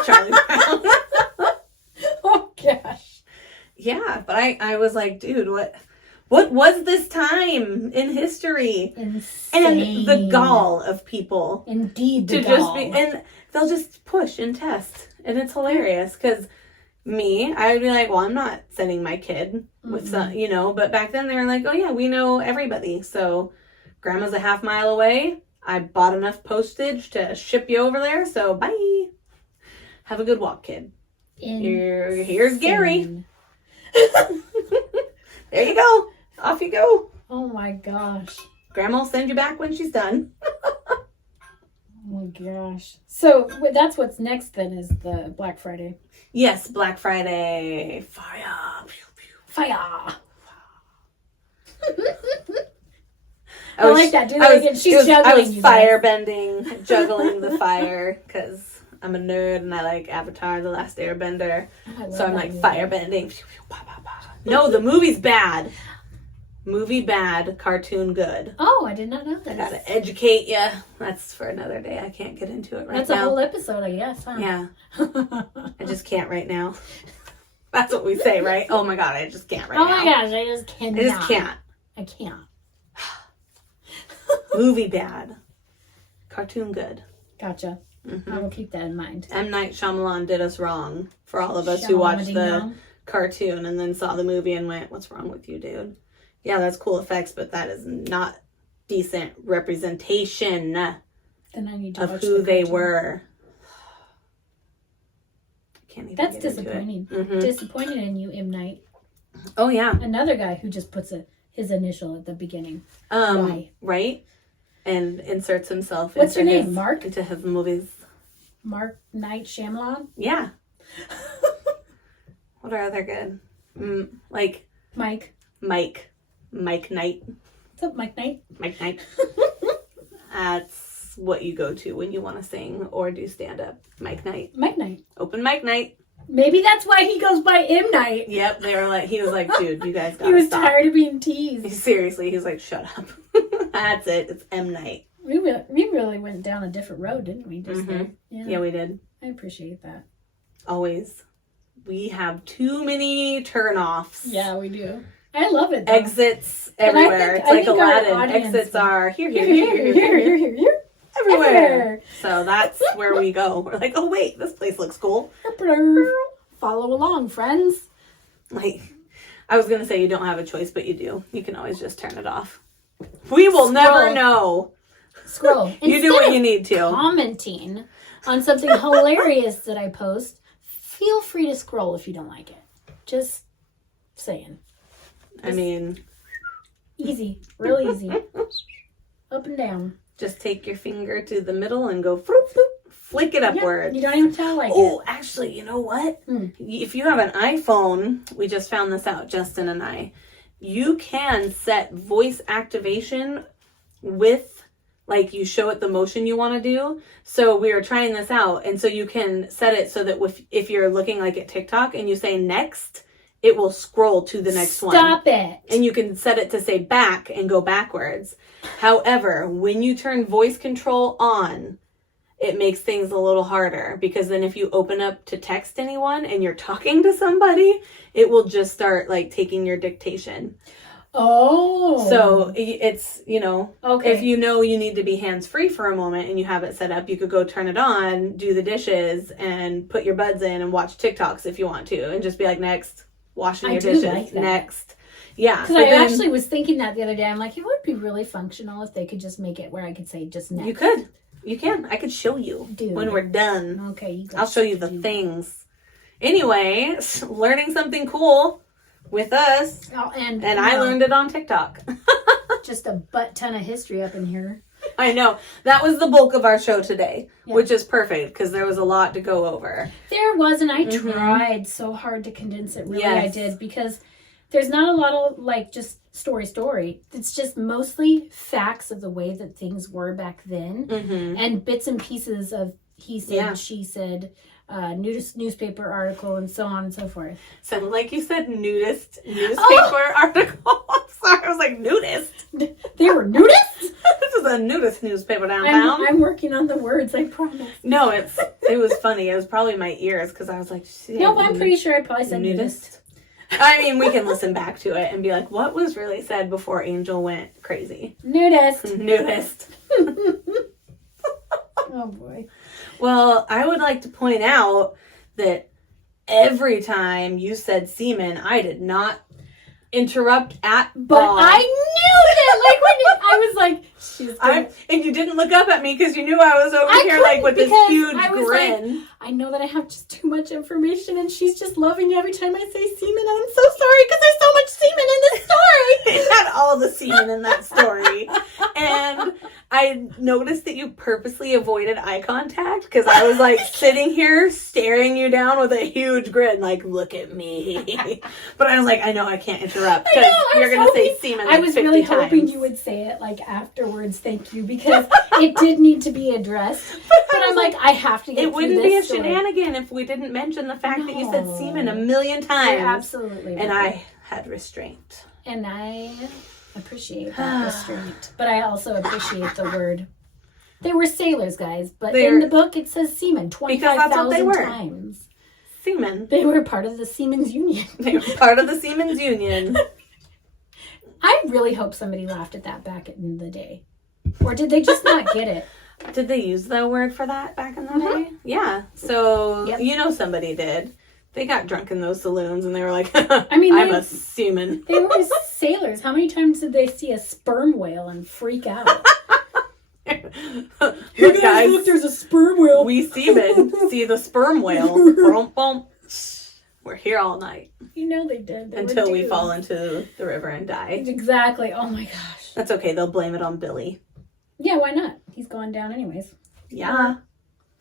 Charlie Brown. Oh gosh. Yeah, but I was like, dude, what was this time in history? Insane. And the gall of people. Indeed, the gall. And they'll just push and test. And it's hilarious because I would be like, well, I'm not sending my kid with some, but back then they were like, oh yeah, we know everybody. So grandma's a half mile away. I bought enough postage to ship you over there. So bye. Have a good walk, kid. Here's Gary. There you go. Off you go. Oh my gosh. Grandma will send you back when she's done. Oh my gosh. So that's what's next then is the Black Friday. Yes, Black Friday. Fire. Pew, pew. Fire. I like that. Do that again. She's juggling. I was fire bending, juggling the fire because I'm a nerd and I like Avatar: The Last Airbender. So I'm like fire bending. No, the movie's bad. Movie bad, cartoon good. Oh, I did not know I that. gotta educate you. That's for another day. I can't get into it right That's now. a whole episode, I guess, huh? Yeah. I just can't right now. That's what we say, right? Oh my god, I just can't right now. Oh my gosh, I just cannot. I just can't. I can't. Movie bad, cartoon good. Gotcha. Mm-hmm. I will keep that in mind. M. Night Shyamalan did us wrong for all of us who watched the cartoon and then saw the movie and went, what's wrong with you, dude? Yeah, that's cool effects, but that is not decent representation Then I need to of watch who they cartoon. were. I can't even That's get into disappointing. it. Mm-hmm. Disappointed in you, M. Night. Oh, yeah. Another guy who just puts his initial at the beginning. Why? Right? And inserts himself What's into your name, Mark? into his movies. Mark Night Shyamalan? Yeah. What are other good? Like Mike. Mike Knight. What's up, Mike Knight? Mike Knight. That's what you go to when you want to sing or do stand up. Mike Knight. Mike Knight. Open mic night. Maybe that's why he goes by M. Night. Yep, they were like, he was like, dude, you guys gotta He was stop. tired of being teased. Seriously, he's like, shut up. That's it. It's M. Night. We really went down a different road, didn't we? Just there. Yeah, we did. I appreciate that. Always. We have too many turnoffs. Yeah, we do. I love it, though. Exits And I everywhere. think- It's I like think our Aladdin. audience- Exits are here, Here. everywhere. Everywhere. So that's where we go. We're like, oh wait, this place looks cool. Follow along, friends. Like, I was gonna say you don't have a choice, but you do. You can always just turn it off. We will never know. Scroll. You do what you need to. Commenting on something hilarious that I post, feel free to scroll if you don't like it. Just saying. I mean, Easy. Real easy. Up and down. just take your finger to the middle and go floop, floop, flick it upwards. You don't even tell like Oh, it. actually, you know what? If you have an iPhone, we just found this out, Justin and I, you can set voice activation with, like, you show it the motion you want to do. So we were trying this out, and so you can set it so that if you're looking like at TikTok and you say next, it will scroll to the next one. Stop it. And you can set it to say back and go backwards. However, when you turn voice control on, it makes things a little harder, because then if you open up to text anyone and you're talking to somebody, it will just start like taking your dictation. Oh. So it's, Okay. if you know you need to be hands-free for a moment and you have it set up, you could go turn it on, do the dishes, and put your buds in and watch TikToks if you want to, and just be like, next, washing your dishes, like that. next. Yeah. Because I actually was thinking that the other day. I'm like, it would be really functional if they could just make it where I could say just next. You could. You can. I could show you when we're done. Okay. You I'll show you the things. Anyway, learning something cool with us. Oh, and I learned it on TikTok. just a butt ton of history up in here. I know. That was the bulk of our show today, Yeah. which is perfect because there was a lot to go over. There was, and I tried so hard to condense it. Really, Yes. I did, because there's not a lot of like just story. It's just mostly facts of the way that things were back then, and bits and pieces of he said, she said, newspaper article, and so on and so forth. Sounded like you said nudist newspaper article. I'm sorry, I was like, nudist? They were nudists? This is a nudist newspaper downtown. I'm working on the words, I promise. No, it was funny. It was probably my ears because I was like, No, I'm pretty sure I probably said nudist. I mean, we can listen back to it and be like, what was really said before Angel went crazy? Nudist. Nudist. Oh boy. Well, I would like to point out that every time you said semen, I did not interrupt at But all. I knew that, like, I was like, she's gonna... And you didn't look up at me because you knew I was over here like with this huge grin. I know that I have just too much information, and she's just loving every time I say semen, and I'm so sorry because there's so much semen in this story. It had all the semen in that story. And I noticed that you purposely avoided eye contact because I was like sitting here staring you down with a huge grin, like, look at me. But I was like, I know I can't interrupt because you're going to say semen like 50 times. I was really hoping you would say it like afterwards, thank you, because it did need to be addressed. But I'm like, I have to get It through wouldn't be a this story. shenanigan if we didn't mention the fact that you said semen a million times. You're absolutely right. And I had restraint. And I appreciate that restraint. But I also appreciate the word. They were sailors, guys, but They're, in the book it says seamen 25,000 were. times. Seamen. They were part of the Seamen's Union. They were part of the Seamen's Union. I really hope somebody laughed at that back in the day. Or did they just not get it? Did they use the word for that back in the day? Yeah. So, somebody did. They got drunk in those saloons and they were like, I'm a seaman. They were sailors. How many times did they see a sperm whale and freak out? Look, guys, look, there's a sperm whale. We seamen see the sperm whale. Brum, bum. We're here all night. They did. Until we fall into the river and die. Exactly. Oh my gosh. That's okay. They'll blame it on Billy. Yeah, why not? He's going down anyways. Yeah.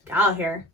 Gal here.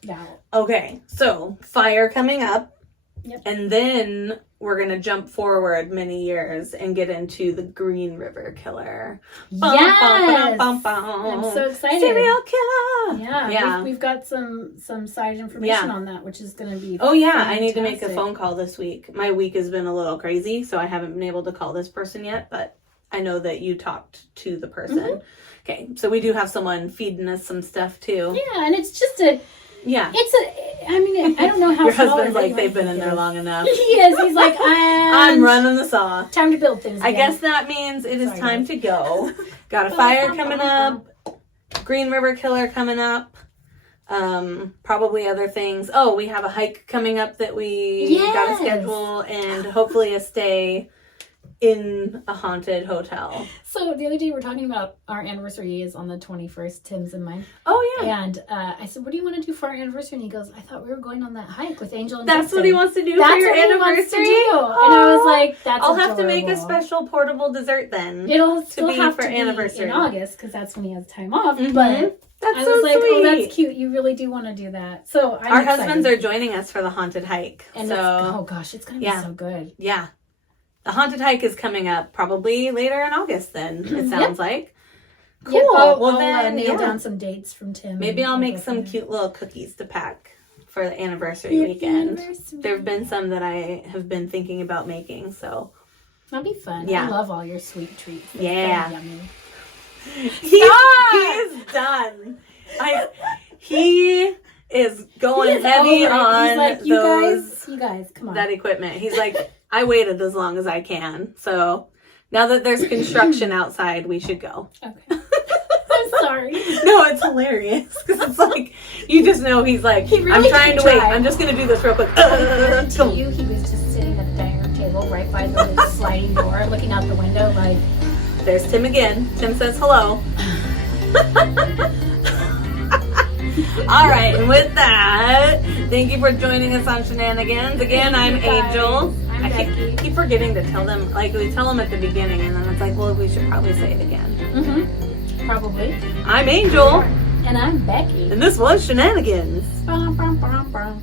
Gal. Okay, so fire coming up. Yep. And then we're going to jump forward many years and get into the Green River Killer. Yes! I'm so excited. Serial killer! Yeah. We've got some side information on that, which is going to be I need to make a phone call this week. My week has been a little crazy, so I haven't been able to call this person yet, but I know that you talked to the person. Mm-hmm. Okay, so we do have someone feeding us some stuff, too. Yeah, and it's just I don't know how your husband's like, they've been in there long enough. He is. He's like, I'm running the saw. Time to build things again. I guess that means it is time to go. Got a fire coming up. Green River Killer coming up. Probably other things. Oh, we have a hike coming up that we got to schedule, and hopefully a stay in a haunted hotel. So the other day we were talking about our anniversary is on the 21st, Tim's and mine. Oh, yeah. And I said, what do you want to do for our anniversary? And he goes, I thought we were going on that hike with Angel and That's Justin. what he wants to do for your anniversary? Wants to do. Oh, and I was like, that's I'll adorable. have to make a special portable dessert then. It'll still have for to anniversary. be in August because that's when he has time off. Mm-hmm. But that's I so was like, sweet. oh, that's cute. You really do want to do that. So our husbands are joining us for the haunted hike. And oh gosh, it's going to be so good. Yeah. The haunted hike is coming up probably later in August then, it sounds like. Cool. Yep, I'll then nail down some dates from Tim. Maybe I'll make some cute little cookies to pack for the anniversary weekend. There have been some that I have been thinking about making, so. That'll be fun. Yeah. I love all your sweet treats. It's yeah. yummy. He is done. He is going heavy on like, you guys, come on. That equipment. He's like, I waited as long as I can. So now that there's construction outside, we should go. Okay. I'm sorry. No, it's hilarious. Because it's like, you just know he's like, really I'm trying to wait. try. I'm just going to do this real quick. He was just sitting at the dining room table right by the sliding door, looking out the window like... There's Tim again. Tim says hello. All right, and with that, thank you for joining us on Shenanigans. Again, I'm Angel. I'm keep forgetting to tell them, like we tell them at the beginning, and then it's like, well, we should probably say it again. Mm-hmm. Probably. I'm Angel. And I'm Becky. And this was Shenanigans. Bum, bum, bum, bum.